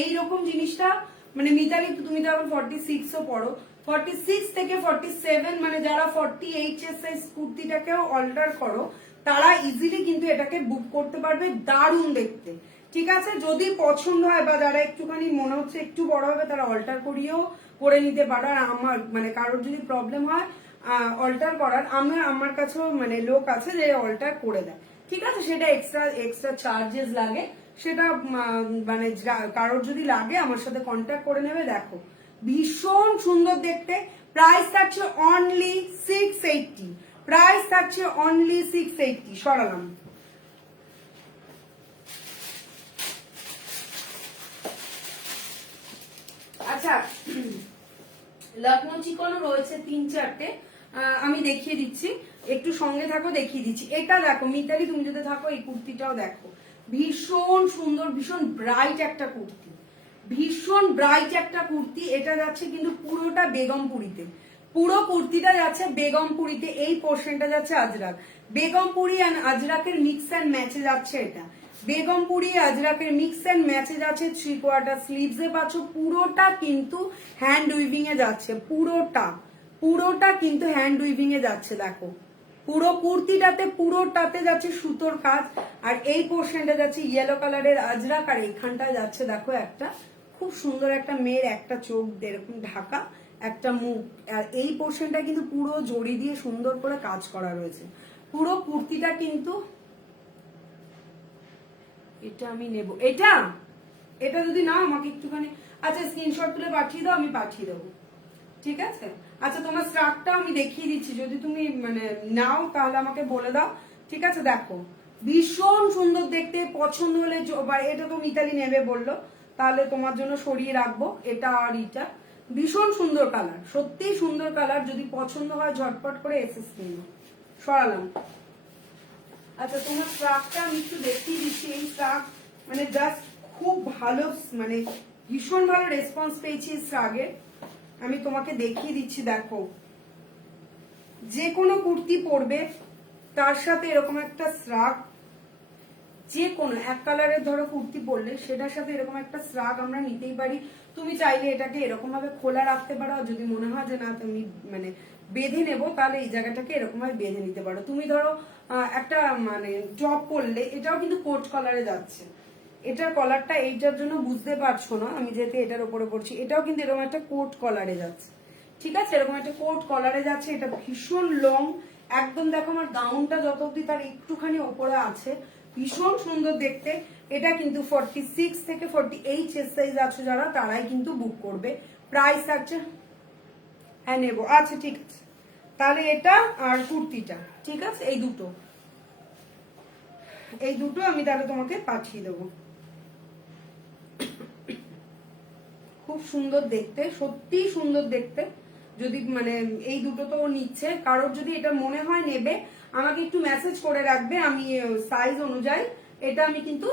এই রকম জিনিসটা, মানে মিতালি তুমি তো এখন 46ও পড়ো, 46 থেকে 47, মানে যারা 48 চেস্ট সাইজ কুর্তিটাকেও অল্টার করো তারা ইজিলি কিন্তু এটাকে বুক করতে পারবে, দারুণ দেখতে, ঠিক আছে। যদি পছন্দ হয় বা যারা একটুখানি মনে হচ্ছে একটু বড় হবে তারা অল্টার করিয়েও করে নিতে পারো। আর আমার মানে কারোর যদি প্রবলেম হয় অল্টার করার, আমার কাছেও মানে লোক আছে যে অল্টার করে দেয়, ঠিক আছে। সেটা এক্সট্রা চার্জেস লাগে, সেটা মানে কারোর যদি লাগে আমার সাথে কন্ট্যাক্ট করে নেবে। দেখো ভীষণ সুন্দর দেখতে, প্রাইস থাকছে অনলি 680, প্রাইস থাকছে অনলি 680। সরালাম। আচ্ছা লখনৌ চিকনও রয়েছে 3-4টে, আমি দেখিয়ে দিচ্ছি, একটু সঙ্গে থাকো, দেখিয়ে দিচ্ছি। এটা দেখো মিতালি, তুমি যদি থাকো এই কুর্তিটাও দেখো, ভীষণ সুন্দর, ভীষণ ব্রাইট একটা কুর্তি, ভীষণ ব্রাইট একটা কুর্তি। এটা যাচ্ছে কিন্তু পুরোটা বেগমপুরিতে, পুরো কুর্তিটা যাচ্ছে বেগমপুরিতে, এই পোর্শনটা যাচ্ছে আজরাক, বেগমপুরি অ্যান্ড আজরাকের মিক্স অ্যান্ড ম্যাচে যাচ্ছে এটা, বেগমপুরি আজরাকের মিক্স অ্যান্ড ম্যাচে যাচ্ছে। 3/4 স্লিভসে পাচ্ছ, পুরোটা কিন্তু হ্যান্ড উইভিং এ যাচ্ছে, পুরোটা কিন্তু হ্যান্ড উইভিং এ যাচ্ছে। দেখো পুরো কুর্তিটাতে পুরোটাতে যাচ্ছে সুতোর কাজ, আর এই পোর্শনটা যাচ্ছে ইয়েলো কালারের আজরাক, আর এখানটা যাচ্ছে দেখো একটা খুব সুন্দর একটা মেয়ের একটা চোখ এরকম ঢাকা, একটা মুখ, আর এই পোর্শনটা কিন্তু পুরো জড়ি দিয়ে সুন্দর করে কাজ করা রয়েছে। পুরো কুর্তিটা কিন্তু, এটা আমি নেব, এটা যদি না আমাকে একটুখানি, আচ্ছা স্ক্রিনশট তুলে পাঠিয়ে দাও, আমি পাঠিয়ে দেবো, ঠিক আছে। আচ্ছা তোমার স্টার্টটা আমি দেখিয়ে দিচ্ছি, যদি তুমি মানে নাও তাহলে আমাকে বলে দাও, ঠিক আছে। দেখো ভীষণ সুন্দর দেখতে, পছন্দ হলে এটা তো মিতালি নেবে বললো, তাহলে তোমার জন্য সরিয়ে রাখবো এটা আর এটা, ভীষণ সুন্দর কালার, সত্যি সুন্দর কালার, যদি পছন্দ হয় ঝটপট করে এসএস নিও। সরালাম। আচ্ছা তোমার ফ্রাকটা আমি একটু দেখিয়ে দিচ্ছি, এই ফ্রাক মানে জাস্ট খুব ভালো, মানে ভীষণ ভালো রেসপন্স পেয়েছি ফ্রাকে, আমি তোমাকে দেখিয়ে দিচ্ছি। দেখো যে কোনো কুর্তি পরবে তার সাথে এরকম একটা শ্রাগ, যে কোনো এক কালারের ধরো কুর্তি পরলে সেটার সাথে এরকম একটা শ্রাগ আমরা নিতেই পারি। তুমি চাইলে এটাকে এরকম ভাবে খোলা রাখতে পারো, যদি মনে হয় যে না তুমি মানে বেঁধে নেবো, তাহলে এই জায়গাটাকে এরকম ভাবে বেঁধে নিতে পারো। তুমি ধরো একটা মানে টপ পরলে, এটাও কিন্তু কোট কলারে যাচ্ছে, এটার কলারটা এইটার জন্য বুঝতে পারছো না, আমি যেহেতু এটার উপরে পড়ছি, এটাও কিন্তু এরকম একটা কোট কলারে যাচ্ছে, ঠিক আছে, এরকম একটা কোট কলারে যাচ্ছে। এটা ভীষণ লং, একদম দেখো আমার গাউনটা যত অব্দি তার একটুখানি ওপরে আছে, ভীষণ সুন্দর দেখতে। এটা কিন্তু 46 থেকে 48 চেস্ট সাইজ আছে যারা, তারাই কিন্তু বুক করবে। প্রাইস আছে, হ্যাঁ নেবো, আচ্ছা ঠিক আছে, তাহলে এটা আর কুর্তিটা, ঠিক আছে, এই দুটো আমি তাহলে তোমাকে পাঠিয়ে দেবো। খুব সুন্দর দেখতে, সত্যি সুন্দর দেখতে। যদি মানে এই দুটো তো নিচ্ছে, কারোর যদি এটা মনে হয় নেবে আমাকে একটু মেসেজ করে রাখবে, আমি সাইজ অনুযায়ী এটা আমি কিন্তু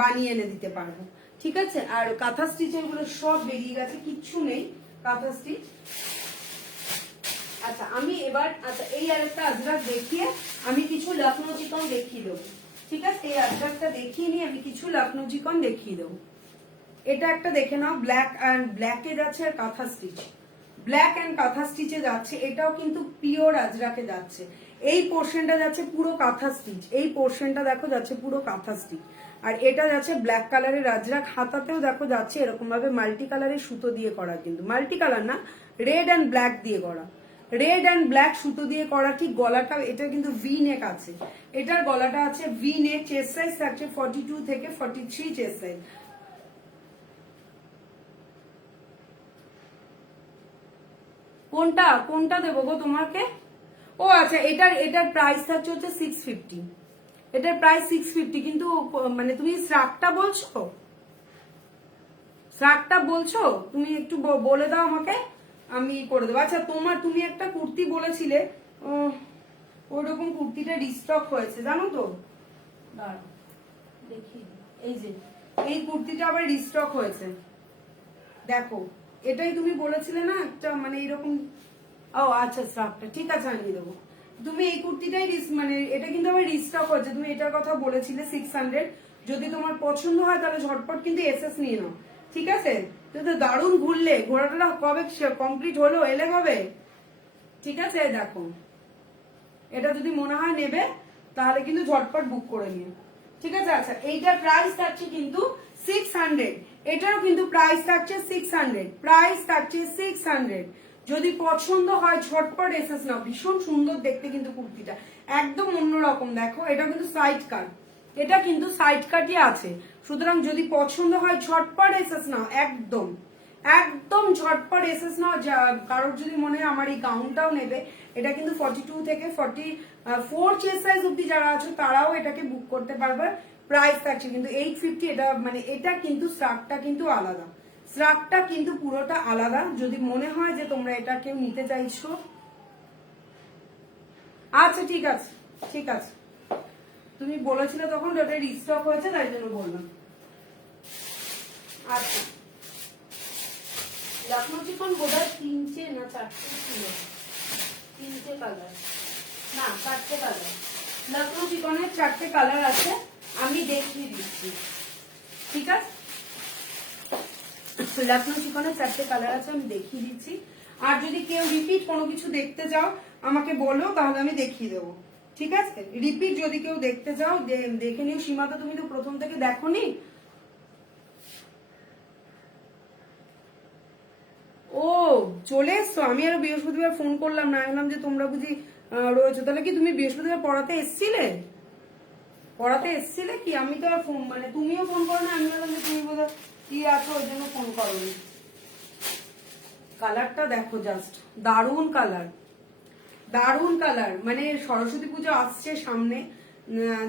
বানিয়ে এনে দিতে পারবো, ঠিক আছে। আর কাঁথা স্টিচ এগুলো সব বেরিয়ে গেছে, কিচ্ছু নেই কাঁথা স্টিচ। আচ্ছা আমি এবার, আচ্ছা এই আরেকটা আজরাক দেখিয়ে আমি কিছু লখনৌ চিকন দেখিয়ে দেবো, ঠিক আছে। এই আজরাকটা দেখিয়ে নিয়ে আমি কিছু লখনৌ চিকন দেখিয়ে দেবো। এটা একটা দেখে নাও, ব্ল্যাক অ্যান্ড ব্ল্যাকে যাচ্ছে, আর কাঁথা স্টিচ, ব্ল্যাক অ্যান্ড কাঁথা স্টিচে যাচ্ছে, এটাও কিন্তু পিওর আজরাকে যাচ্ছে। এই পোর্শনটা যাচ্ছে পুরো কাঁথা স্টিচ, এই পোর্শনটা দেখো যাচ্ছে পুরো কাঁথা স্টিচ, আর এটা যাচ্ছে ব্ল্যাক কালারের আজরাক। হাতাতেও দেখো যাচ্ছে এরকম ভাবে মাল্টি কালারের সুতো দিয়ে করা, কিন্তু মাল্টি কালার না, রেড অ্যান্ড ব্ল্যাক দিয়ে করা, রেড অ্যান্ড ব্ল্যাক সুতো দিয়ে করা। ঠিক গলাটা এটা কিন্তু ভি নেক আছে, এটার গলাটা আছে ভি নেক। চেস্ট সাইজ থাকছে 42 থেকে 43 চেস্ট সাইজ। কোনটা দেবো গো তোমাকে? ও আচ্ছা, এটার প্রাইস থাকছে হচ্ছে 650, এটার প্রাইস 650, কিন্তু মানে তুমি শ্রাকটা বলছো তুমি একটু বলে দাও আমাকে, আমি করে দেবো। আচ্ছা তুমি একটা কুর্তি বলেছিলে, ওইরকম কুর্তিটা রিস্টক হয়েছে জানো তো, দাঁড়াও দেখি, এই যে এই কুর্তিটা আবার রিস্টক হয়েছে, দেখো এটাই তুমি বলেছিলে না একটা মানে এরকম, ও আচ্ছা স্টাফটা ঠিক আছে আনিয়ে দেবো। তুমি এই কুর্তিটাই মানে এটা কিন্তু আমার রিস্টক হচ্ছে, তুমি এটার কথা বলেছিলে 600, যদি তোমার পছন্দ হয় তাহলে ঝটপট কিন্তু এসএস নিয়ে নাও, ঠিক আছে? তো দারুণ ঘুরলে, ঘোরাটা কবে কমপ্লিট হলো, এলে কবে? ঠিক আছে দেখো, এটা যদি মনে হয় নেবে তাহলে কিন্তু ঝটপট বুক করে নিও, ঠিক আছে? আচ্ছা এইটার প্রাইস থাকছে কিন্তু 600, এটারও কিন্তু প্রাইস থাকছে 600, প্রাইস থাকছে 600। যদি পছন্দ হয় ঝটপট এসএস নাও, ভীষণ সুন্দর দেখতে কিন্তু কুর্তিটা, একদম অন্যরকম। দেখো এটা কিন্তু সাইড কাট, এটা কিন্তু সাইড কাটই আছে, সুতরাং যদি পছন্দ হয় ঝটপট এসএস নাও, একদম একদম ঝটপট এসএস নাও। কারোর যদি মনে হয় আমার এই গাউনটাও নেবে, এটা কিন্তু 42 থেকে 44 চেস্ট সাইজ অব্দি যারা আছে তারাও এটাকে বুক করতে পারবে। প্রাইস থাকছে কিন্তু 850, এটা মানে এটা কিন্তু স্টার্টটা কিন্তু আলাদা, স্টার্টটা কিন্তু পুরোটা আলাদা। যদি মনে হয় যে তোমরা এটা কেউ নিতে চাইছো, আচ্ছা ঠিক আছে ঠিক আছে, তুমি বলেছিলে তখন ওটা রিস্টক হয়েছে তাই জন্য বললাম। আচ্ছা লখনৌ চিকন বোধহয় 3টে না 4টে ছিল, 3টে কালার না 4টে কালার, লখনৌ চিকনের 4টে কালার আছে, আমি দেখিয়ে দিচ্ছি, ঠিক আছে? লখনৌ চিকনের 4টে কালার আছে, আমি দেখিয়ে দিচ্ছি। আর যদি কেউ রিপিট কোনো কিছু দেখতে চাও আমাকে বলো, তাহলে আমি দেখিয়ে দেবো, ঠিক আছে? রিপিট যদি কেউ দেখতে চাও দেখে নিও। সীমা তো তুমি তো প্রথম থেকে দেখোনি। ও চলে এসছো, আমি আরো বৃহস্পতিবার ফোন করলাম না, বললাম যে তোমরা বুঝি রয়েছো। তাহলে কি তুমি বৃহস্পতিবার পড়াতে এসছিলে? পড়াতে এসছিলে কি? আমি তো আর ফোন মানে তুমিও ফোন করো না, আমি বললাম যে তুমি বোধহয় কি আছো ওই জন্য ফোন করোনি। কালারটা দেখো জাস্ট, দারুণ কালার, দারুণ কালার। মানে সরস্বতী পুজো আসছে সামনে,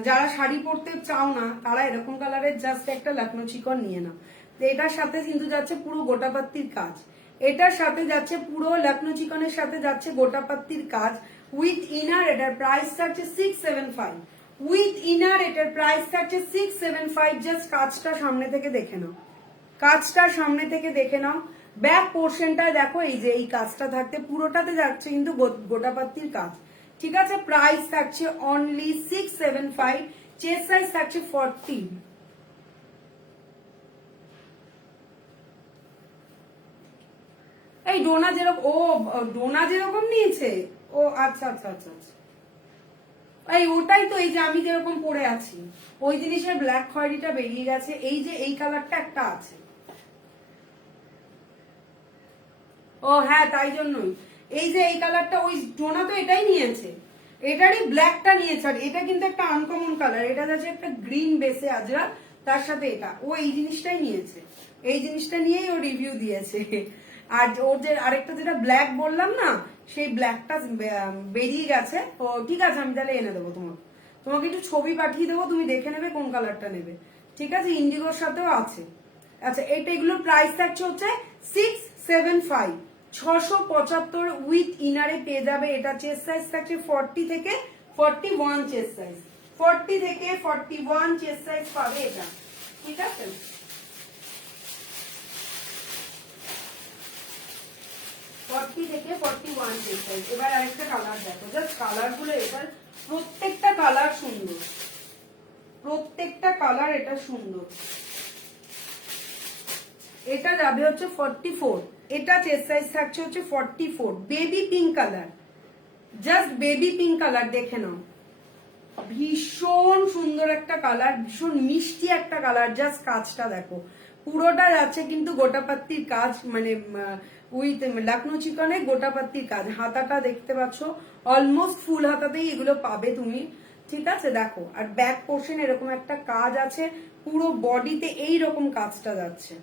যারা শাড়ি পরতে চাও না তারা এরকম কালারের জাস্ট একটা লখনৌ চিকন নিয়ে নাও। তো এটার সাথে কিন্তু যাচ্ছে পুরো গোটাপাত্তির কাজ, এটার সাথে যাচ্ছে পুরো লখনৌ চিকনের সাথে যাচ্ছে গোটাপাত্তির কাজ উইথ ইনার। এটার প্রাইস থাকছে 675, উইথ ইনার এটার প্রাইস থাকছে 675। জাস্ট কাজটা সামনে থেকে দেখে নাও, কাজটা সামনে থেকে দেখে নাও। ব্যাক পোর্শনটায় দেখো এই যে এই কাজটা থাকতে পুরোটাতে যাচ্ছে কিন্তু গোটাপাত্তির কাজ, ঠিক আছে? প্রাইস থাকছে অনলি 675, চেস্ট সাইজ থাকছে 40। এই ডোনা যেরকম, ও ডোনা যেরকম নিয়েছে, ও আচ্ছা আচ্ছা আচ্ছা আচ্ছা, এই ওটাই তো, এই যে আমি যেরকম পরে আছি ওই জিনিসের ব্ল্যাক খয়েরিটা বেরিয়ে গেছে, এই যে এই কালারটা একটা আছে। ও হ্যাঁ তাই জন্যই, এই যে এই কালারটা, ওই ডোনা তো এটাই নিয়েছে, এটারই ব্ল্যাকটা নিয়েছে। আর এটা কিন্তু একটা আনকমন কালার, এটা যাচ্ছে একটা গ্রিন বেসে আজরা, তার সাথে এটা, ও এই জিনিসটাই নিয়েছে, এই জিনিসটা নিয়েই ও রিভিউ দিয়েছে। আর ওর যে আরেকটা যেটা ব্ল্যাক বললাম না, সেই ব্ল্যাকটা বেরিয়ে গেছে। ও ঠিক আছে, আমি তাহলে এনে দেবো তোমাকে, তোমাকে একটু ছবি পাঠিয়ে দেবো, তুমি দেখে নেবে কোন কালারটা নেবে, ঠিক আছে? ইন্ডিগোর সাথেও আছে। আচ্ছা এইটা, এগুলোর প্রাইস থাকছে হচ্ছে 675, 675 উইথ ইনারে পেয়ে যাবে। এটা চেস্ট সাইজ থাকছে 40 থেকে 41 চেস্ট সাইজ, 40 থেকে 41 চেস্ট সাইজ পাবে এটা, ঠিক আছে? থেকে 41 চেস্ট সাইজ। এবার আরেকটা কালার দেখো, জাস্ট কালার গুলো, এটার প্রত্যেকটা কালার সুন্দর, প্রত্যেকটা কালার এটা সুন্দর। এটা যাবে হচ্ছে 44, এটা চেস্ট সাইজ থাকছে হচ্ছে 44, baby pink colour, just baby pink colour, দেখে নাও, ভীষণ সুন্দর একটা কালার, ভীষণ মিষ্টি একটা কালার। জাস্ট কাজটা দেখো, পুরোটা যাচ্ছে কিন্তু গোটাপাত্তির কাজ, মানে উইথ লখনৌ চিকনে গোটাপাত্তির কাজ। হাতাটা দেখতে পাচ্ছ, অলমোস্ট ফুল হাতাতেই এগুলো পাবে তুমি, ঠিক আছে? দেখো, আর ব্যাক পোর্শন এরকম একটা কাজ আছে, পুরো বডিতে এইরকম কাজটা যাচ্ছে,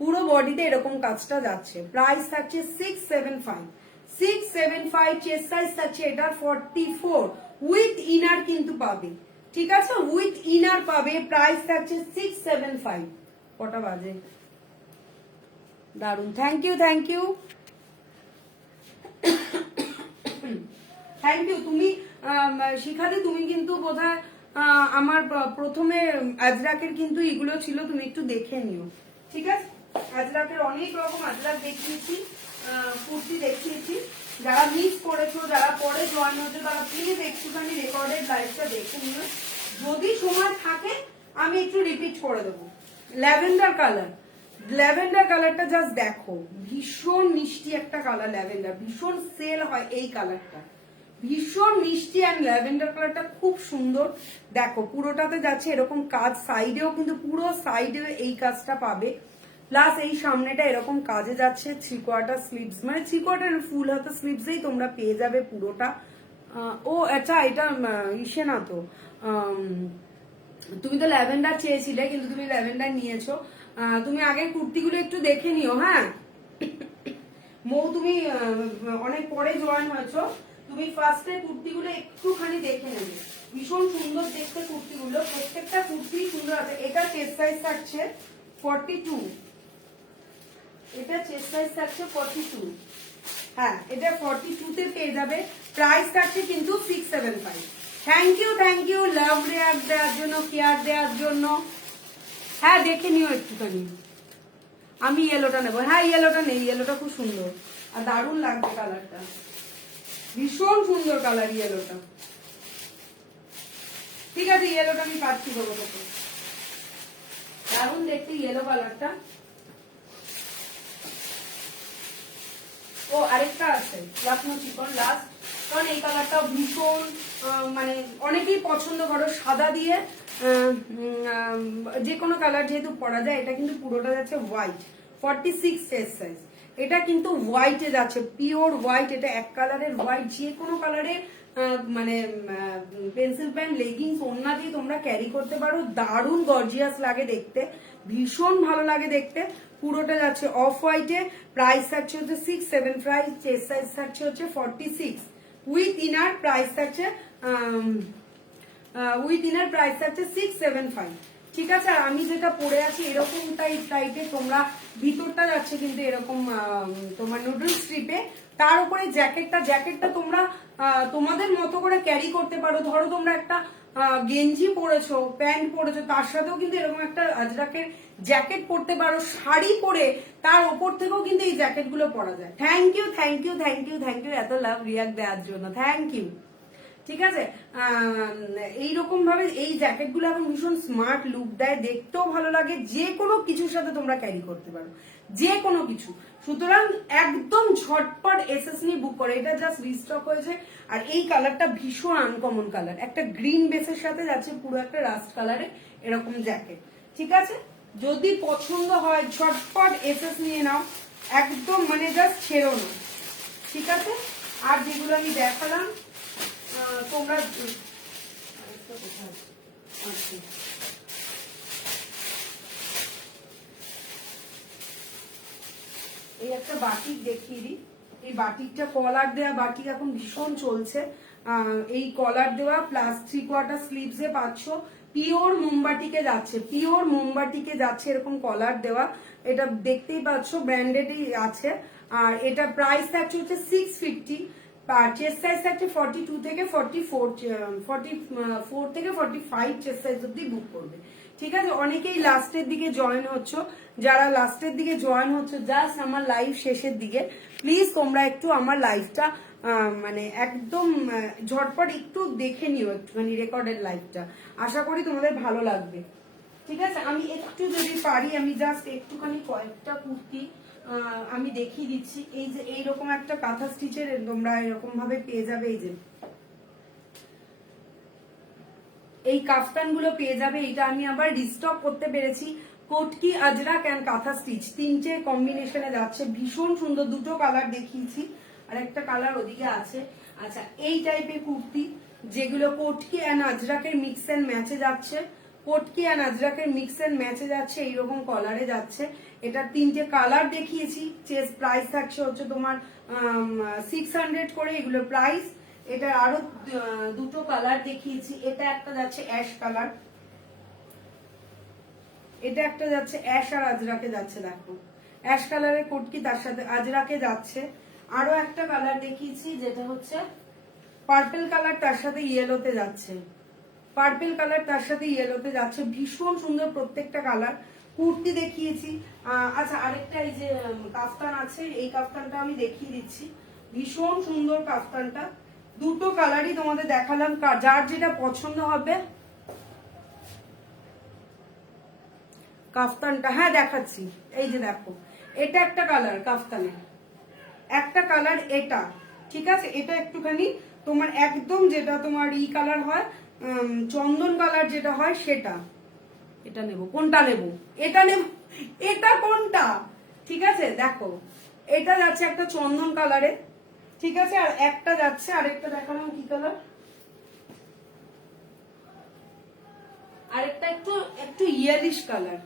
পুরো বডিতে এরকম কাজটা যাচ্ছে। প্রাইস থাকছে 675, 675 চেস্ট সাইজ থাকছে এটা 44, উইথ ইনার কিন্তু পাবে, ঠিক আছে? উইথ ইনার পাবে, প্রাইস থাকছে 675। কটা বাজে? দারুন, thank you thank you thank you. তুমি শিখাদি, তুমি কিন্তু বোধহয় আমার প্রথমে আজরাকের কিন্তু এগুলো ছিল, তুমি একটু দেখে নিও, ঠিক আছে? আজরাকের অনেক রকম আজরাক দেখিয়েছি, কুর্তি দেখিয়েছি। যারা মিস করেছো, যারা পরে জয়েন হচ্ছে, তারা প্লিজ একটুখানি রেকর্ডেড লাইভটা দেখে নিও। যদি সময় থাকে আমি একটু রিপিট করে দেবো। ল্যাভেন্ডার কালার, ল্যাভেন্ডার কালারটা জাস্ট দেখো, ভীষণ মিষ্টি একটা কালার। ল্যাভেন্ডার ভীষণ সেল হয় এই কালারটা, ভীষণ মিষ্টি। অ্যান্ড ল্যাভেন্ডার কালারটা খুব সুন্দর। দেখো পুরোটাতে যাচ্ছে এরকম কাজ, সাইডেও কিন্তু পুরো সাইডে এই কাজটা পাবে, প্লাস এই সামনেটা এরকম কাজে যাচ্ছে। 3/4 স্লিভস, মানে 3/4 ফুল হাতা স্লিভসেই তোমরা পেয়ে যাবে পুরোটা। ও আচ্ছা, এটা ইসে না তো, তুমি তো ল্যাভেন্ডার চেয়েছিলে কিন্তু তুমি ল্যাভেন্ডার নিয়েছো। তুমি আগের কুর্তিগুলো একটু দেখে নিও। হ্যাঁ মৌ, তুমি অনেক পরে জয়েন হয়েছো, তুমি ফার্স্টে কুর্তিগুলো একটুখানি দেখে নেবে। ভীষণ সুন্দর দেখতে কুর্তিগুলো, প্রত্যেকটা কুর্তি সুন্দর আছে। এটা চেস্ট সাইজ থাকছে 42, এটা চেস্ট সাইজ থাকছে 42। হ্যাঁ এটা 42 তে পেয়ে যাবে। প্রাইস থাকছে কিন্তু 675। থ্যাংক ইউ লাভ রেয়ার দেওয়ার জন্য, কেয়ার দেওয়ার জন্য। হ্যাঁ দেখে নিও একটুখানি। আমি ইয়েলোটা নেবো। হ্যাঁ ইয়েলোটা নেই, ইয়েলোটা খুব সুন্দর আর দারুণ লাগবে কালারটা, ভীষণ সুন্দর কালার ইয়েলোটা। ঠিক আছে ইয়েলোটা আমি পাচ্ছি বলো তোকে, দারুণ দেখতে ইয়েলো কালারটা। ও আরেকটা আছে লখনৌ চিকন লাস্ট, কারণ এই কালারটা ভীষণ মানে অনেকেই পছন্দ করো। সাদা দিয়ে যে কোনো কালার যেহেতু পরা যায়। এটা কিন্তু পুরোটা যাচ্ছে হোয়াইট, 46 চেস্ট সাইজ। এটা কিন্তু হোয়াইটে যাচ্ছে, পিওর হোয়াইট। এটা এক কালারের হোয়াইট, যে কোনো কালারের মানে পেন্সিল প্যান্ট, লেগিংস, ওড়না দিয়ে তোমরা ক্যারি করতে পারো। দারুণ গর্জিয়াস লাগে দেখতে, ভীষণ ভালো লাগে দেখতে। পুরোটা যাচ্ছে অফ হোয়াইটে। প্রাইস থাকছে হচ্ছে 675, চেস্ট সাইজ থাকছে হচ্ছে 46 উইথ ইনার। প্রাইস থাকছে উইথ ইনার প্রাইস থাকছে 675। ঠিক আছে। আর আমি যেটা পরে আছি এরকম টাইপের, তোমরা ভিতরটা যাচ্ছে কিন্তু এরকম তোমার নুডল স্ট্রিপে, তার উপরে জ্যাকেটটা তোমরা তোমাদের মতো করে ক্যারি করতে পারো। ধরো তোমরা একটা গেঞ্জি পরেছো, প্যান্ট পরেছো, তার সাথেও কিন্তু এরকম একটা আজরাকের জ্যাকেট পরতে পারো। শাড়ি পরে তার ওপর থেকেও কিন্তু এই জ্যাকেট গুলো পরা যায়। থ্যাংক ইউ এত লাভ রিয়াক্ট দেওয়ার জন্য, থ্যাংক ইউ। ঠিক আছে। এইরকম ভাবে এই জ্যাকেট গুলো এখন ভীষণ স্মার্ট লুক দেয়, দেখতেও ভালো লাগে। যে কোনো কিছুর সাথে তোমরা ক্যারি করতে পারো, যে কোনো কিছু। সুতরাং একদম ঝটপট এসএস নিয়ে বুক করে, এটা জাস্ট রিস্টক হয়েছে। আর এই কালারটা ভীষণ আনকমন কালার, একটা গ্রিন বেসের সাথে যাচ্ছে পুরো একটা রাস্ট কালারে এরকম জ্যাকেট। ঠিক আছে, যদি পছন্দ হয় ঝটপট এসএস নিয়ে নাও, একদম মানে জাস্ট ছেড়ো না। ঠিক আছে। আর যেগুলো আমি দেখালাম তোমরা এই একটা বাটিক দেখিয়ে দিই। এই বাটিকটা কলার দেওয়া বাটিক এখন ভীষণ চলছে। এই কলার দেওয়া প্লাস 3/4 স্লিভসে পাচ্ছ। পিওর মোমবাটিকে যাচ্ছে, পিওর মোমবাটিকে যাচ্ছে এরকম কলার দেওয়া। এটা দেখতেই পাচ্ছ ব্র্যান্ডেডই আছে। আর এটা প্রাইস থাকছে হচ্ছে 650। চেস্ট সাইজ থাকছে 42 থেকে 44, 44 থেকে 45 চেস্ট সাইজ অব্দি বুক করবে। ঠিক আছে। অনেকেই লাস্টের দিকে জয়েন হচ্ছ, যারা লাস্টের দিকে জয়েন হচ্ছ জাস্ট আমার লাইভ শেষের দিকে, প্লিজ তোমরা একটু আমার লাইভটা মানে একদম ঝটপট একটু দেখে নিও, একটুখানি রেকর্ডেড লাইভটা। আশা করি তোমাদের ভালো লাগবে। ঠিক আছে। আমি একটু যদি পারি আমি জাস্ট একটুখানি কয়েকটা কুর্তি আমি দেখিয়ে দিচ্ছি। এই যে এইরকম একটা কাঁথা স্টিচের তোমরা এরকম ভাবে পেয়ে যাবে। এই যে এই কাফতান গুলো পেয়ে যাবে। এটা আমি আবার রিস্টক করতে পেরেছি। কোটকি, আজরাক এন্ড কাঁথা স্টিচ তিনটে কম্বিনেশনে যাচ্ছে, ভীষণ সুন্দর। দুটো কালার দেখিয়েছি, আর একটা কালার ওদিকে আছে। আচ্ছা, এই টাইপের কুর্তি যেগুলো কোটকি এন্ড আজরাকের মিক্স এন্ড ম্যাচে যাচ্ছে, কোটকি এন্ড আজরাকের মিক্স এন্ড ম্যাচে যাচ্ছে, এইরকম কলারে যাচ্ছে। এটা তিনটে কালার দেখিয়েছি। চেস্ট প্রাইস থাকছে হচ্ছে তোমার 600 করে এগুলো প্রাইস। এটা আরো দুটো কালার দেখিয়েছি। এটা একটা যাচ্ছে অ্যাশ কালার, এটা একটা যাচ্ছে অ্যাশ আর আজরাকে যাচ্ছে। দেখো অ্যাশ কালারের কোটকি, তার সাথে আজরাকে যাচ্ছে। আরো একটা কালার দেখিয়েছি যেটা হচ্ছে পার্পল কালার, তার সাথে ইয়েলোতে যাচ্ছে। পার্পল কালার তার সাথে ইয়েলোতে যাচ্ছে, ভীষণ সুন্দর প্রত্যেকটা কালার। কুর্তি দেখিয়েছি। আচ্ছা আরেকটা এই যে কাফতান আছে, এই কাফতানটা আমি দেখিয়ে দিচ্ছি, ভীষণ সুন্দর কাফতানটা, দুটো কালারই তোমাদের দেখালাম, যার যেটা পছন্দ হবে কাফতানটা। হ্যাঁ দেখাচ্ছি, এই যে দেখো এটা একটা কালার কাফতানের, একটা কালার এটা, ঠিক আছে, এটা একটুখানি তোমার একদম যেটা তোমার ই কালার হয়, চন্দন কালার যেটা হয় সেটা। এটা নেব, কোনটা নেব, এটা নেব, এটা কোনটা, ঠিক আছে দেখো এটা যাচ্ছে একটা চন্দন কালারে, ঠিক আছে, আর একটা যাচ্ছে আরেকটা দেখালাম কি কালার, আরেকটা একটু একটু ইয়েলিশ কালার,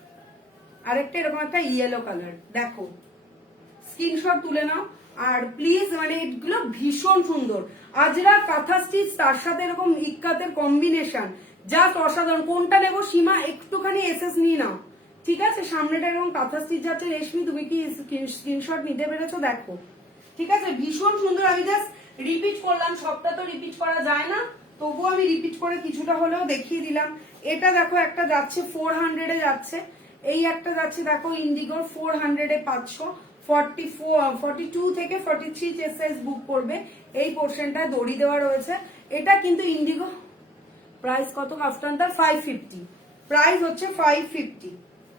আরেকটা এরকম একটা ইয়েলো কালার। দেখো স্ক্রিনশট তুলে নাও, আর প্লিজ মানে এগুলো ভীষণ সুন্দর, আজরা কাঁথা স্টিচ তার সাথে এরকম ইক্কাতের কম্বিনেশন, জাস্ট অসাধারণ। কোনটা নেবো সীমা, একটুখানি এসএস নিয়ে নাও, ঠিক আছে, সামনেটা এরকম কাঁথা স্টিচ যাচ্ছে। রেশমি তুমি কি স্ক্রিনশট নিতে পেরেছো, দেখো, ঠিক আছে, ভীষণ সুন্দর। আমি জাস্ট রিপিট করলাম, সবটা তো রিপিট করা যায় না, তবুও আমি রিপিট করে কিছুটা হলেও দেখিয়ে দিলাম। এটা দেখো একটা যাচ্ছে 400 এ যাচ্ছে, এই একটা যাচ্ছে দেখো ইন্ডিগোর 400 এ 500, 42 থেকে 43 চেস্ট সাইজ বুক করবে, এই পোর্শনটায় দড়ি দেওয়া রয়েছে। এটা কিন্তু ইন্ডিগো, প্রাইস কত কাফতানটার, 550, প্রাইস হচ্ছে 550,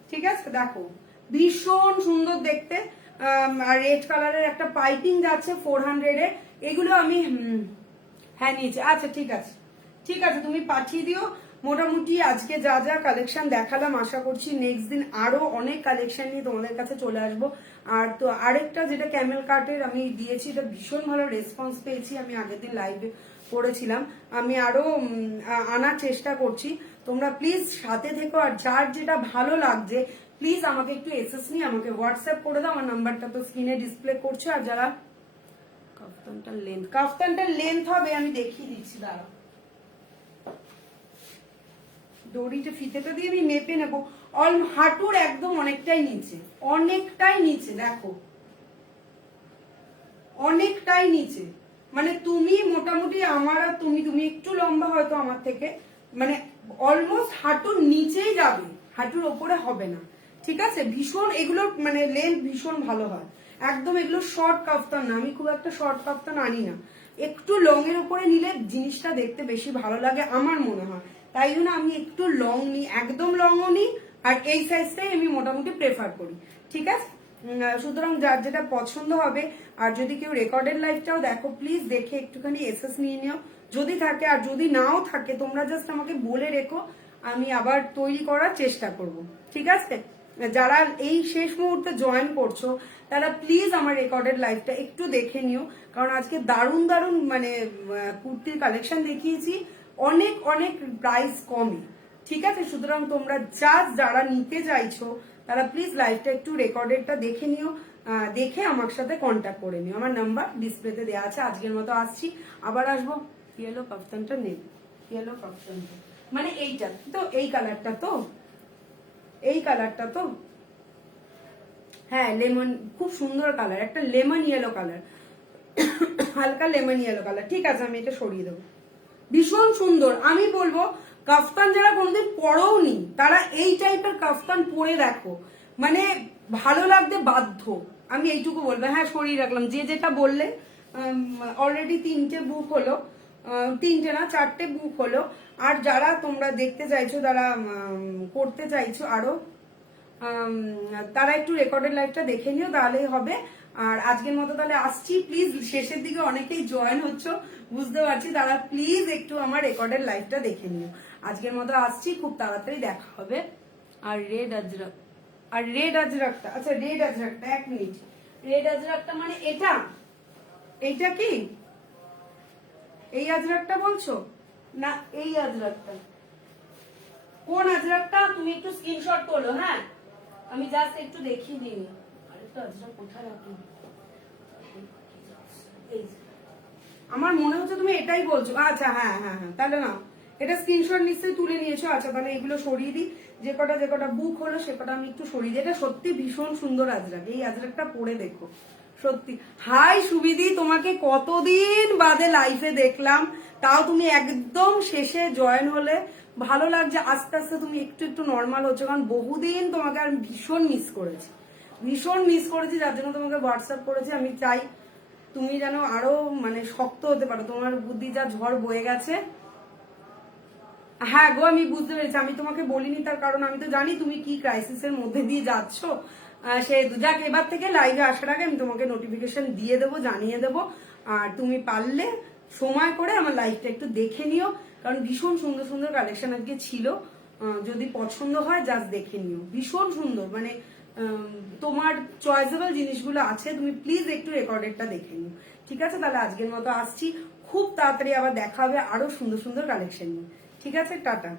ঠিক আছে। দেখো ভীষণ সুন্দর দেখতে, আর রেড কালারের একটা পাইপিং যাচ্ছে 400 এ, এগুলো আমি হ্যাঁ নিয়েছি। আচ্ছা ঠিক আছে, ঠিক আছে, তুমি পাঠিয়ে দিও। মোটামুটি আজকে যা যা কালেকশন দেখালাম, আশা করছি নেক্সট দিন আরো অনেক কালেকশন নিয়ে তোমাদের কাছে চলে আসবো। আর তো আরেকটা যেটা ক্যামেল কাটের আমি দিয়েছি, এটা ভীষণ ভালো রেসপন্স পেয়েছি, আমি আগের দিন লাইভে করেছিলাম, আমি আরো আনার চেষ্টা করছি। তোমরা প্লিজ সাথে থেকো, আর যার যেটা ভালো লাগছে প্লিজ আমাকে একটু এসএস নিয়ে আমাকে হোয়াটসঅ্যাপ করে দাও, আমার নাম্বারটা তো স্ক্রিনে ডিসপ্লে করছে। আর যারা কাফতানটার লেন্থ হবে আমি দেখিয়ে দিচ্ছি, দাঁড়া, দড়িটা ফিতেটা দিয়ে আমি মেপে নেবো, হাঁটুর একদম অনেকটাই নিচে, অনেকটাই নিচে, দেখো অনেকটাই নিচে, মানে তুমি মোটামুটি আমার আর তুমি তুমি একটু লম্বা হয়তো আমার থেকে, মানে অলমোস্ট হাঁটুর নিচেই যাবে, হাঁটুর ওপরে হবে না, ঠিক আছে। ভীষণ এগুলো মানে লেন্থ ভীষণ ভালো হয়, একদম এগুলো শর্ট কাফতান না, আমি খুব একটা শর্ট কাফতান আনি না, একটু লং এর উপরে নিলে জিনিসটা দেখতে বেশি ভালো লাগে আমার মনে হয়, তাই জন্য আমি একটু লং নিই, একদম লংও নিই, আর এই সাইজটাই আমি মোটামুটি প্রেফার করি, ঠিক আছে। সুতরাং যার যেটা পছন্দ হবে, আর যদি কেউ রেকর্ডেড লাইভটাও দেখো প্লিজ দেখে একটুখানি এসএস নিয়ে নিও যদি থাকে, আর যদি নাও থাকে তোমরা জাস্ট আমাকে বলে রেখো, আমি আবার তৈরি করার চেষ্টা করব, ঠিক আছে। যারা এই শেষ মুহূর্তে জয়েন করছো তারা প্লিজ আমার রেকর্ডেড লাইভটা একটু দেখে নিও, কারণ আজকে দারুণ দারুণ মানে কুর্তির কালেকশন দেখিয়েছি, অনেক অনেক প্রাইস কমে, ঠিক আছে। সুতরাং তোমরা যারা নিতে চাইছো তারা প্লিজ লাইভটা একটু রেকর্ডেডটা দেখে নিও, দেখে আমার সাথে কন্ট্যাক্ট করে নিও, আমার নাম্বার ডিসপ্লেতে দেওয়া আছে। আজকের মতো আসছি, আবার আসবো। ইয়েলো কাফতানটা নেব, ইয়েলো কাফতানটা মানে এইটা তো, এই কালারটা তো, এই কালারটা তো, হ্যাঁ লেমন, খুব সুন্দর কালার, একটা লেমন ইয়েলো কালার, হালকা লেমন ইয়েলো কালার, ঠিক আছে আমি এটা সরিয়ে দেবো, ভীষণ সুন্দর। আমি বলবো কাফতান যারা কোনোদিন পরোনি তারা এই টাইপের কাফতান পরে দেখো, মানে ভালো লাগতে বাধ্য, আমি এইটুকু বলবো। হ্যাঁ সরিয়ে রাখলাম, যে যেটা বললে, অলরেডি 3টে বুক হলো, 3টে না 4টে বুক হলো, আর যারা তোমরা দেখতে চাইছো, যারা করতে চাইছো আরো, তারা একটু রেকর্ডেড লাইভটা দেখে নিও, তাহলেই হবে। আর আজকের মতো তাহলে আসছি, প্লিজ শেষের দিকে অনেকেই জয়েন হচ্ছে বুঝতে পারছি, তারা প্লিজ একটু আমার রেকর্ডেড লাইভটা দেখে নিও। আজকের মতো আসছি, খুব তাড়াতাড়ি দেখা হবে। আর রেড আজরাক, আর রেড আজরাকটা, আচ্ছা রেড আজরাকটা 1 মিনিট, রেড আজরাকটা মানে এটা, এইটা কি এই আজরাকটা বলছো না, এই আজরাকটা, কোন আজরাকটা তুমি একটু স্ক্রিনশট তোলো, হ্যাঁ আমি জাস্ট একটু দেখিয়ে দিই। আরেকটা আজরাক কোথায় রাখলাম, আমার মনে হচ্ছে তুমি এটাই বলছো, আচ্ছা হ্যাঁ হ্যাঁ হ্যাঁ, তাহলে না এটা স্ক্রিনশট নিশ্চয়ই তুলে নিয়েছো। আচ্ছা তাহলে এগুলো সরিয়ে দিই, যে কটা বুক হলো সে কটা আমি একটু সরিয়ে দিই। এটা সত্যি ভীষণ সুন্দর আজরাক, এই আজরাকটা পরে দেখো সত্যি। হাই সুবিধি, তোমাকে কতদিন বাদে লাইফে দেখলাম, তাও তুমি একদম শেষে জয়েন হলে, ভালো লাগছে, আস্তে আস্তে তুমি একটু একটু নর্মাল হচ্ছে, কারণ বহুদিন তোমাকে আর ভীষণ মিস করেছি, ভীষণ মিস করেছি, যার জন্য তোমাকে হোয়াটসঅ্যাপ করেছি। আমি চাই তুমি যেন আরো মানে শক্ত হতে পারো, তোমার বুদ্ধি যা ঝড় বয়ে গেছে। হ্যাঁ গো, আমি বুঝতে পেরেছি, আমি তোমাকে বলিনি তার কারণ আমি তো জানি তুমি কি ক্রাইসিসের মধ্যে দিয়ে যাচ্ছ। সে যাক, এবার থেকে লাইভে আসার আগে আমি তোমাকে নোটিফিকেশন দিয়ে দেবো, জানিয়ে দেবো। আর তুমি পারলে সময় করে আমার লাইভটা একটু দেখে নিও, কারণ ভীষণ সুন্দর সুন্দর কালেকশন আজকে ছিল। যদি পছন্দ হয় জাস্ট দেখে নিও, ভীষণ সুন্দর, মানে তোমার চয়েসেবল জিনিসগুলো আছে, তুমি প্লিজ একটু রেকর্ডেডটা দেখে নিও। ঠিক আছে, তাহলে আজকের মতো আসছি, খুব তাড়াতাড়ি আবার দেখা হবে আরো সুন্দর সুন্দর কালেকশন নিয়ে। ঠিক আছে, টাটা।